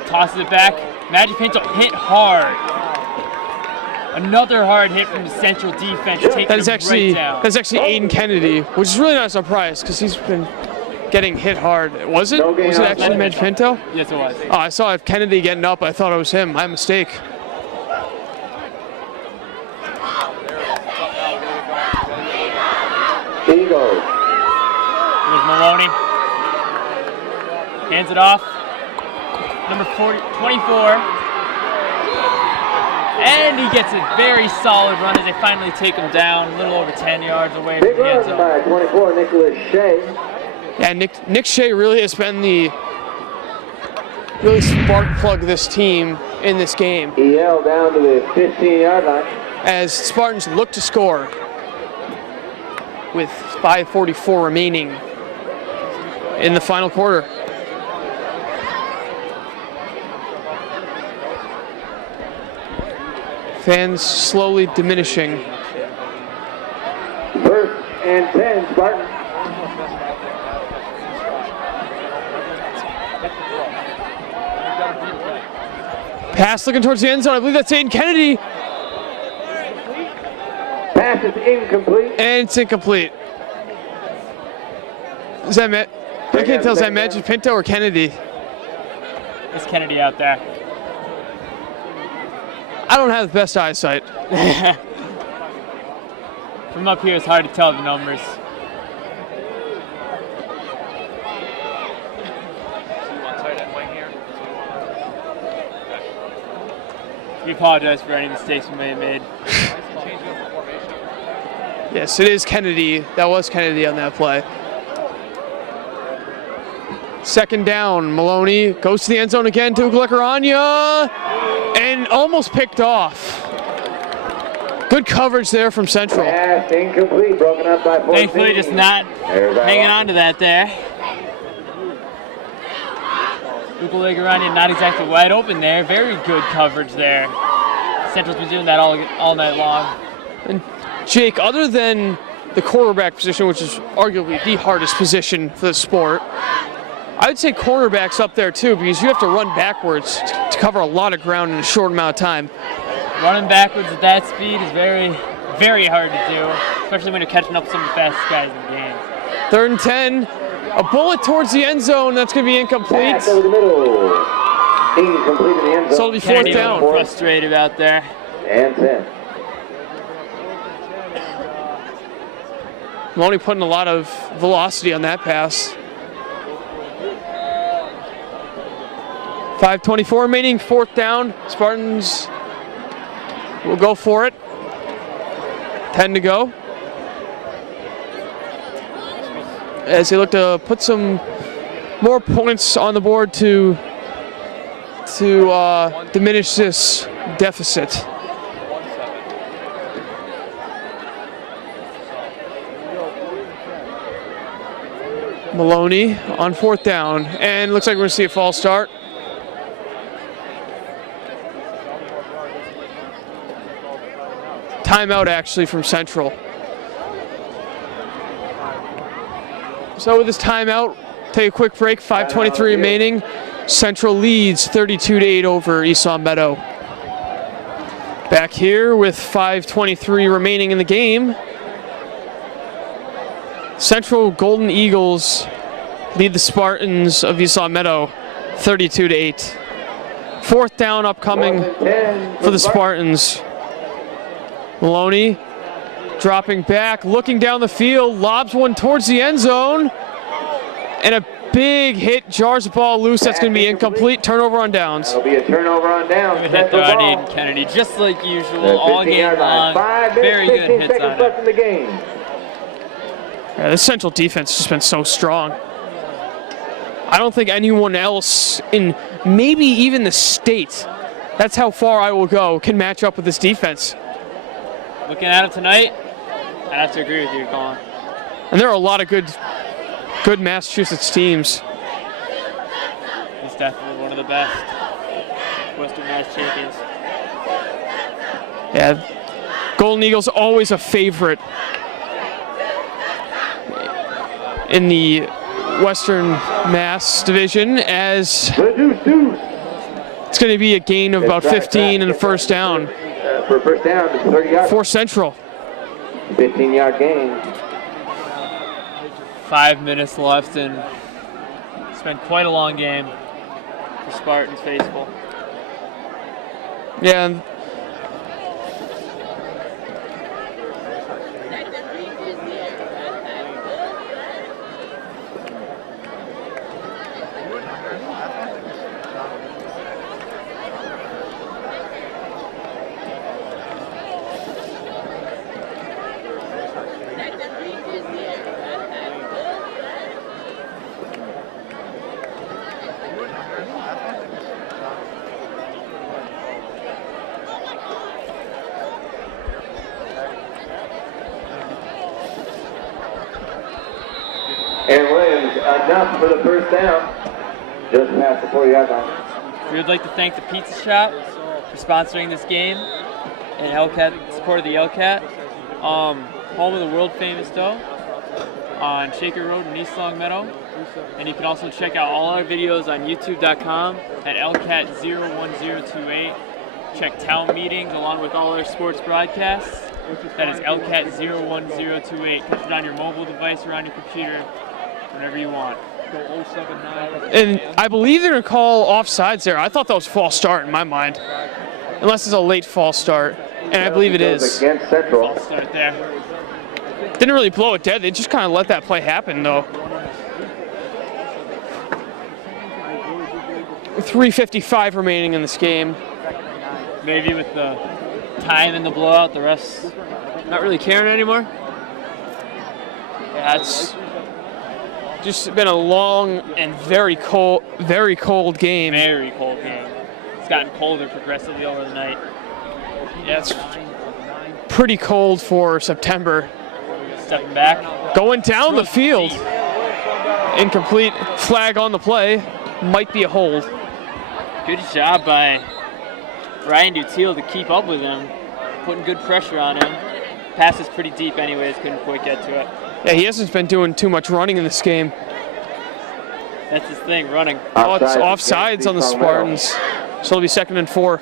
Tosses it back. Magic Pinto hit hard. Another hard hit from the Central defense, taking That is him actually right down. Aiden Kennedy, which is really not a surprise because he's been getting hit hard. Was it? Was it actually Magic Pinto? Yes, it was. Oh, I saw Kennedy getting up. I thought it was him. My mistake. Eagles. Here's Maloney. Hands it off. Number 24. And he gets a very solid run as they finally take him down, a little over 10 yards away from Big the end run zone. by 24, Nicholas Shea. Yeah, Nick Shea really has been the really spark plug of this team in this game EL down to the 15-yard line. as Spartans look to score with 5:44 remaining in the final quarter. Fans slowly diminishing. First and 10, Spartans. Pass looking towards the end zone. I believe that's Aiden Kennedy. Pass is incomplete. And it's incomplete. Is that I can't tell, is that Magic Pinto or Kennedy? There's Kennedy out there. I don't have the best eyesight. From up here, it's hard to tell the numbers. We apologize for any mistakes we may have made. Yes, it is Kennedy. That was Kennedy on that play. Second down, Maloney goes to the end zone again to Glekaranya and almost picked off. Good coverage there from Central. Pass incomplete, broken up by 14. Thankfully, just not hanging on to that there. Glekaranya not exactly wide open there. Very good coverage there. Central's been doing that all night long. And Jake, other than the quarterback position, which is arguably the hardest position for the sport, I would say cornerback's up there too, because you have to run backwards to cover a lot of ground in a short amount of time. Running backwards at that speed is very, very hard to do, especially when you're catching up with some of the fastest guys in the game. 3rd and 10, a bullet towards the end zone. That's going to be incomplete. Pass over the middle. Incomplete in the end zone. So it'll be 4th Kennedy down. frustrated out there. And 10. Maloney putting a lot of velocity on that pass. 5:24 remaining, 4th down. Spartans will go for it. 10 to go. As they look to put some more points on the board to diminish this deficit. Maloney on 4th down, and looks like we're going to see a false start. Timeout actually from Central. So with this timeout, take a quick break, 5:23 remaining. Central leads 32-8 over East Long Meadow. Back here with 5:23 remaining in the game. Central Golden Eagles lead the Spartans of East Long Meadow 32-8. Fourth down upcoming for the Spartans. Maloney dropping back, looking down the field, lobs one towards the end zone, and a big hit jars the ball loose. That's going to be incomplete. Turnover on downs. It'll be a turnover on downs. Good hit by Aiden Kennedy, just like usual, all game long. Very good hits on left in the game. Yeah, the Central defense has just been so strong. I don't think anyone else in maybe even the state, that's how far I will go, can match up with this defense. Looking at it tonight, I'd have to agree with you, Colin. And there are a lot of good Massachusetts teams. He's definitely one of the best Western Mass champions. Yeah, Golden Eagles always a favorite in the Western Mass division, as it's going to be a gain of about 15 and a first down. For a first down, it's 30 yards. For Central. 15-yard gain. 5 minutes left, and it's been quite a long game for Spartans faithful. Yeah. And Williams, enough for the first down. Just past the 40-yard line. We would like to thank the Pizza Shop for sponsoring this game, and support of the LCAT. Home of the world famous dough on Shaker Road in East Long Meadow. And you can also check out all our videos on youtube.com at LCAT01028. Check town meetings along with all our sports broadcasts. That is LCAT01028. Catch it on your mobile device or on your computer whenever you want. And I believe they're going to call offsides there. I thought that was false start in my mind. Unless it's a late false start. And I believe it is. Against Central. False start there. Didn't really blow it dead. They just kind of let that play happen, though. 3:55 remaining in this game. Maybe with the time in the blowout, the refs not really caring anymore. Yeah, it's just been a long and very cold game. Very cold game. It's gotten colder progressively over the night. Yeah, it's pretty cold for September. Stepping back. Going down the field. Incomplete. Flag on the play. Might be a hold. Good job by Ryan Dutille to keep up with him. Putting good pressure on him. Pass is pretty deep anyways. Couldn't quite get to it. Yeah, he hasn't been doing too much running in this game. That's his thing, running. Oh, it's offsides on the Spartans. So it'll be 2nd and 4.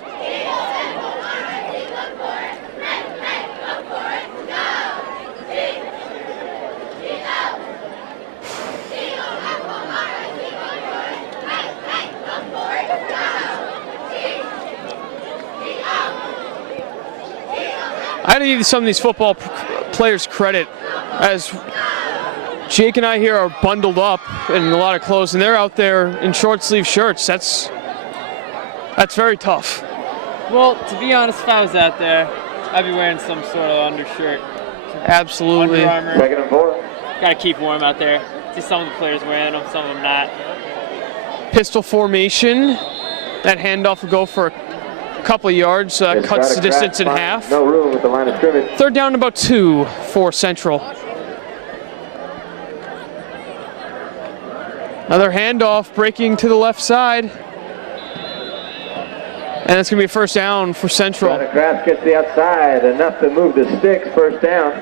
I had to give some of these football players credit, as Jake and I here are bundled up in a lot of clothes, and they're out there in short sleeve shirts. That's very tough. Well, to be honest, if I was out there, I'd be wearing some sort of undershirt. Absolutely. Under Armour. 2nd and 4. Gotta keep warm out there. See some of the players wearing them, some of them not. Pistol formation. That handoff will go for a couple of yards, cuts the distance in half. No room at the line of scrimmage. 3rd down, about 2 for Central. Another handoff breaking to the left side. And it's going to be a first down for Central. Grass gets the outside, enough to move the sticks, first down.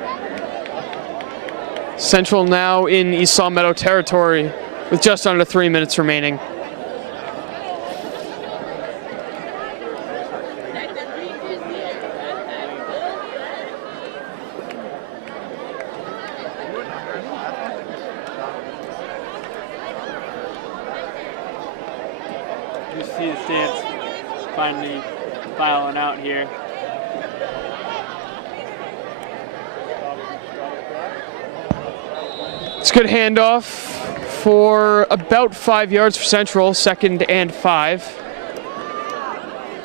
Central now in East Long Meadow territory with just under 3 minutes remaining. You see the stands finally filing out here. It's a good handoff for about 5 yards for Central, 2nd and 5.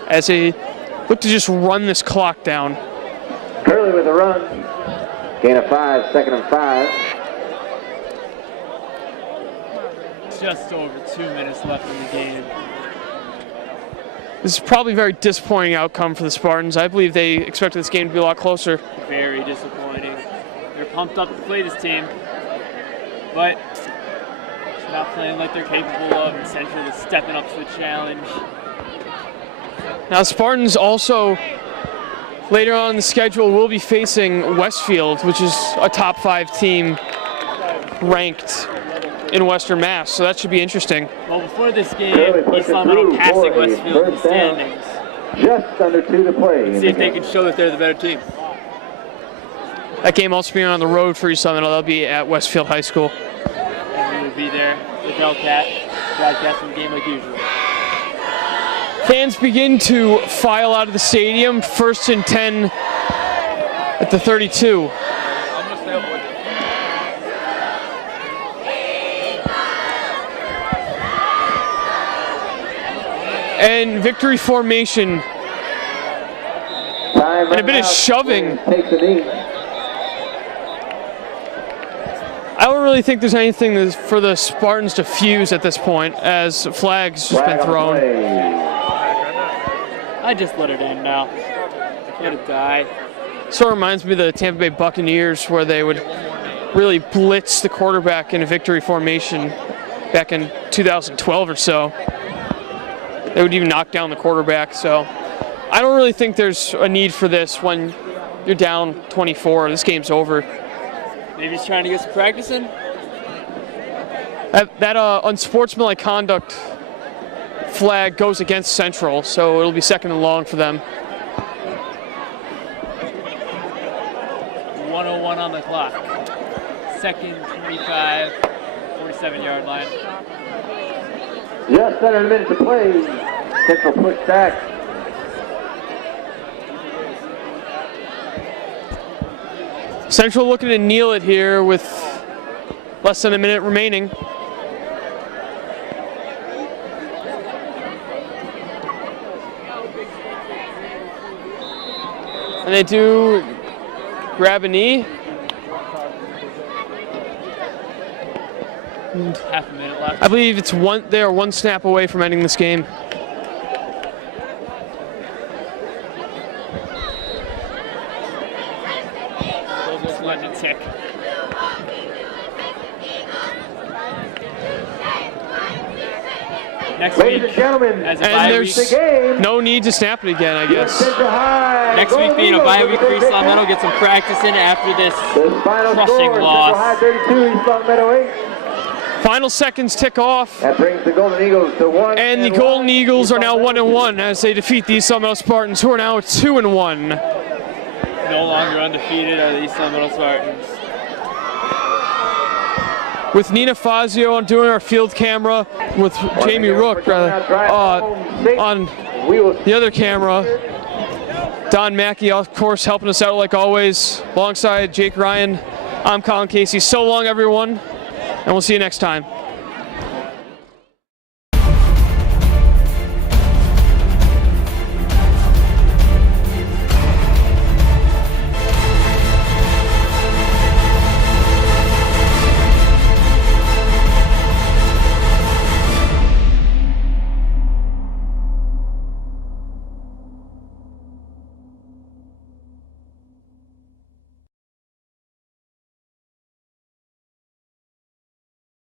As they look to just run this clock down. Curley with a run. Gain of 5, 2nd and 5. Just over 2 minutes left in the game. This is probably a very disappointing outcome for the Spartans. I believe they expected this game to be a lot closer. Very disappointing. They're pumped up to play this team, but it's not playing like they're capable of, and Central is stepping up to the challenge. Now, Spartans also, later on in the schedule, will be facing Westfield, which is a top 5 team ranked in Western Mass, so that should be interesting. Well, before this game, East Long Meadow passing Westfield in the standings. Just under 2 to play. Let's see if they can show that they're the better team. That game also being on the road for East Long Meadow. They'll be at Westfield High School. And we will be there with broadcasting the game like usual. Fans begin to file out of the stadium. 1st and 10 at the 32. And victory formation. And a bit of shoving. Takes a knee. I don't really think there's anything for the Spartans to fuse at this point, as flags just been thrown. I just let it end now. Let it die. Sort of reminds me of the Tampa Bay Buccaneers, where they would really blitz the quarterback in a victory formation back in 2012 or so. They would even knock down the quarterback. So I don't really think there's a need for this when you're down 24. This game's over. Maybe he's trying to get some practice in. That unsportsmanlike conduct flag goes against Central, so it'll be 2nd and long for them. 1:01 on the clock. 2nd, 25, 47-yard line. Just under a minute to play. Central push back. Central looking to kneel it here with less than a minute remaining. And they do grab a knee. Half a minute left. I believe they are one snap away from ending this game. Just letting it tick. Next Ladies week, and gentlemen, as a And bye there's week, the game. no need to snap it again, I guess. next week being a bye week for East Long Meadow, get some practice in after this The final crushing score, loss. Central High 32, East Long Meadow 8. Final seconds tick off. That brings the Golden Eagles to 1. And the Golden Eagles are now 1-1 as they defeat the East Long Meadow Spartans, who are now 2-1. No longer undefeated are the East Long Meadow Spartans. With Nina Fazio doing our field camera, with Jamie Rook on the other camera. Don Mackey, of course, helping us out like always, alongside Jake Ryan. I'm Colin Casey. So long, everyone, and we'll see you next time.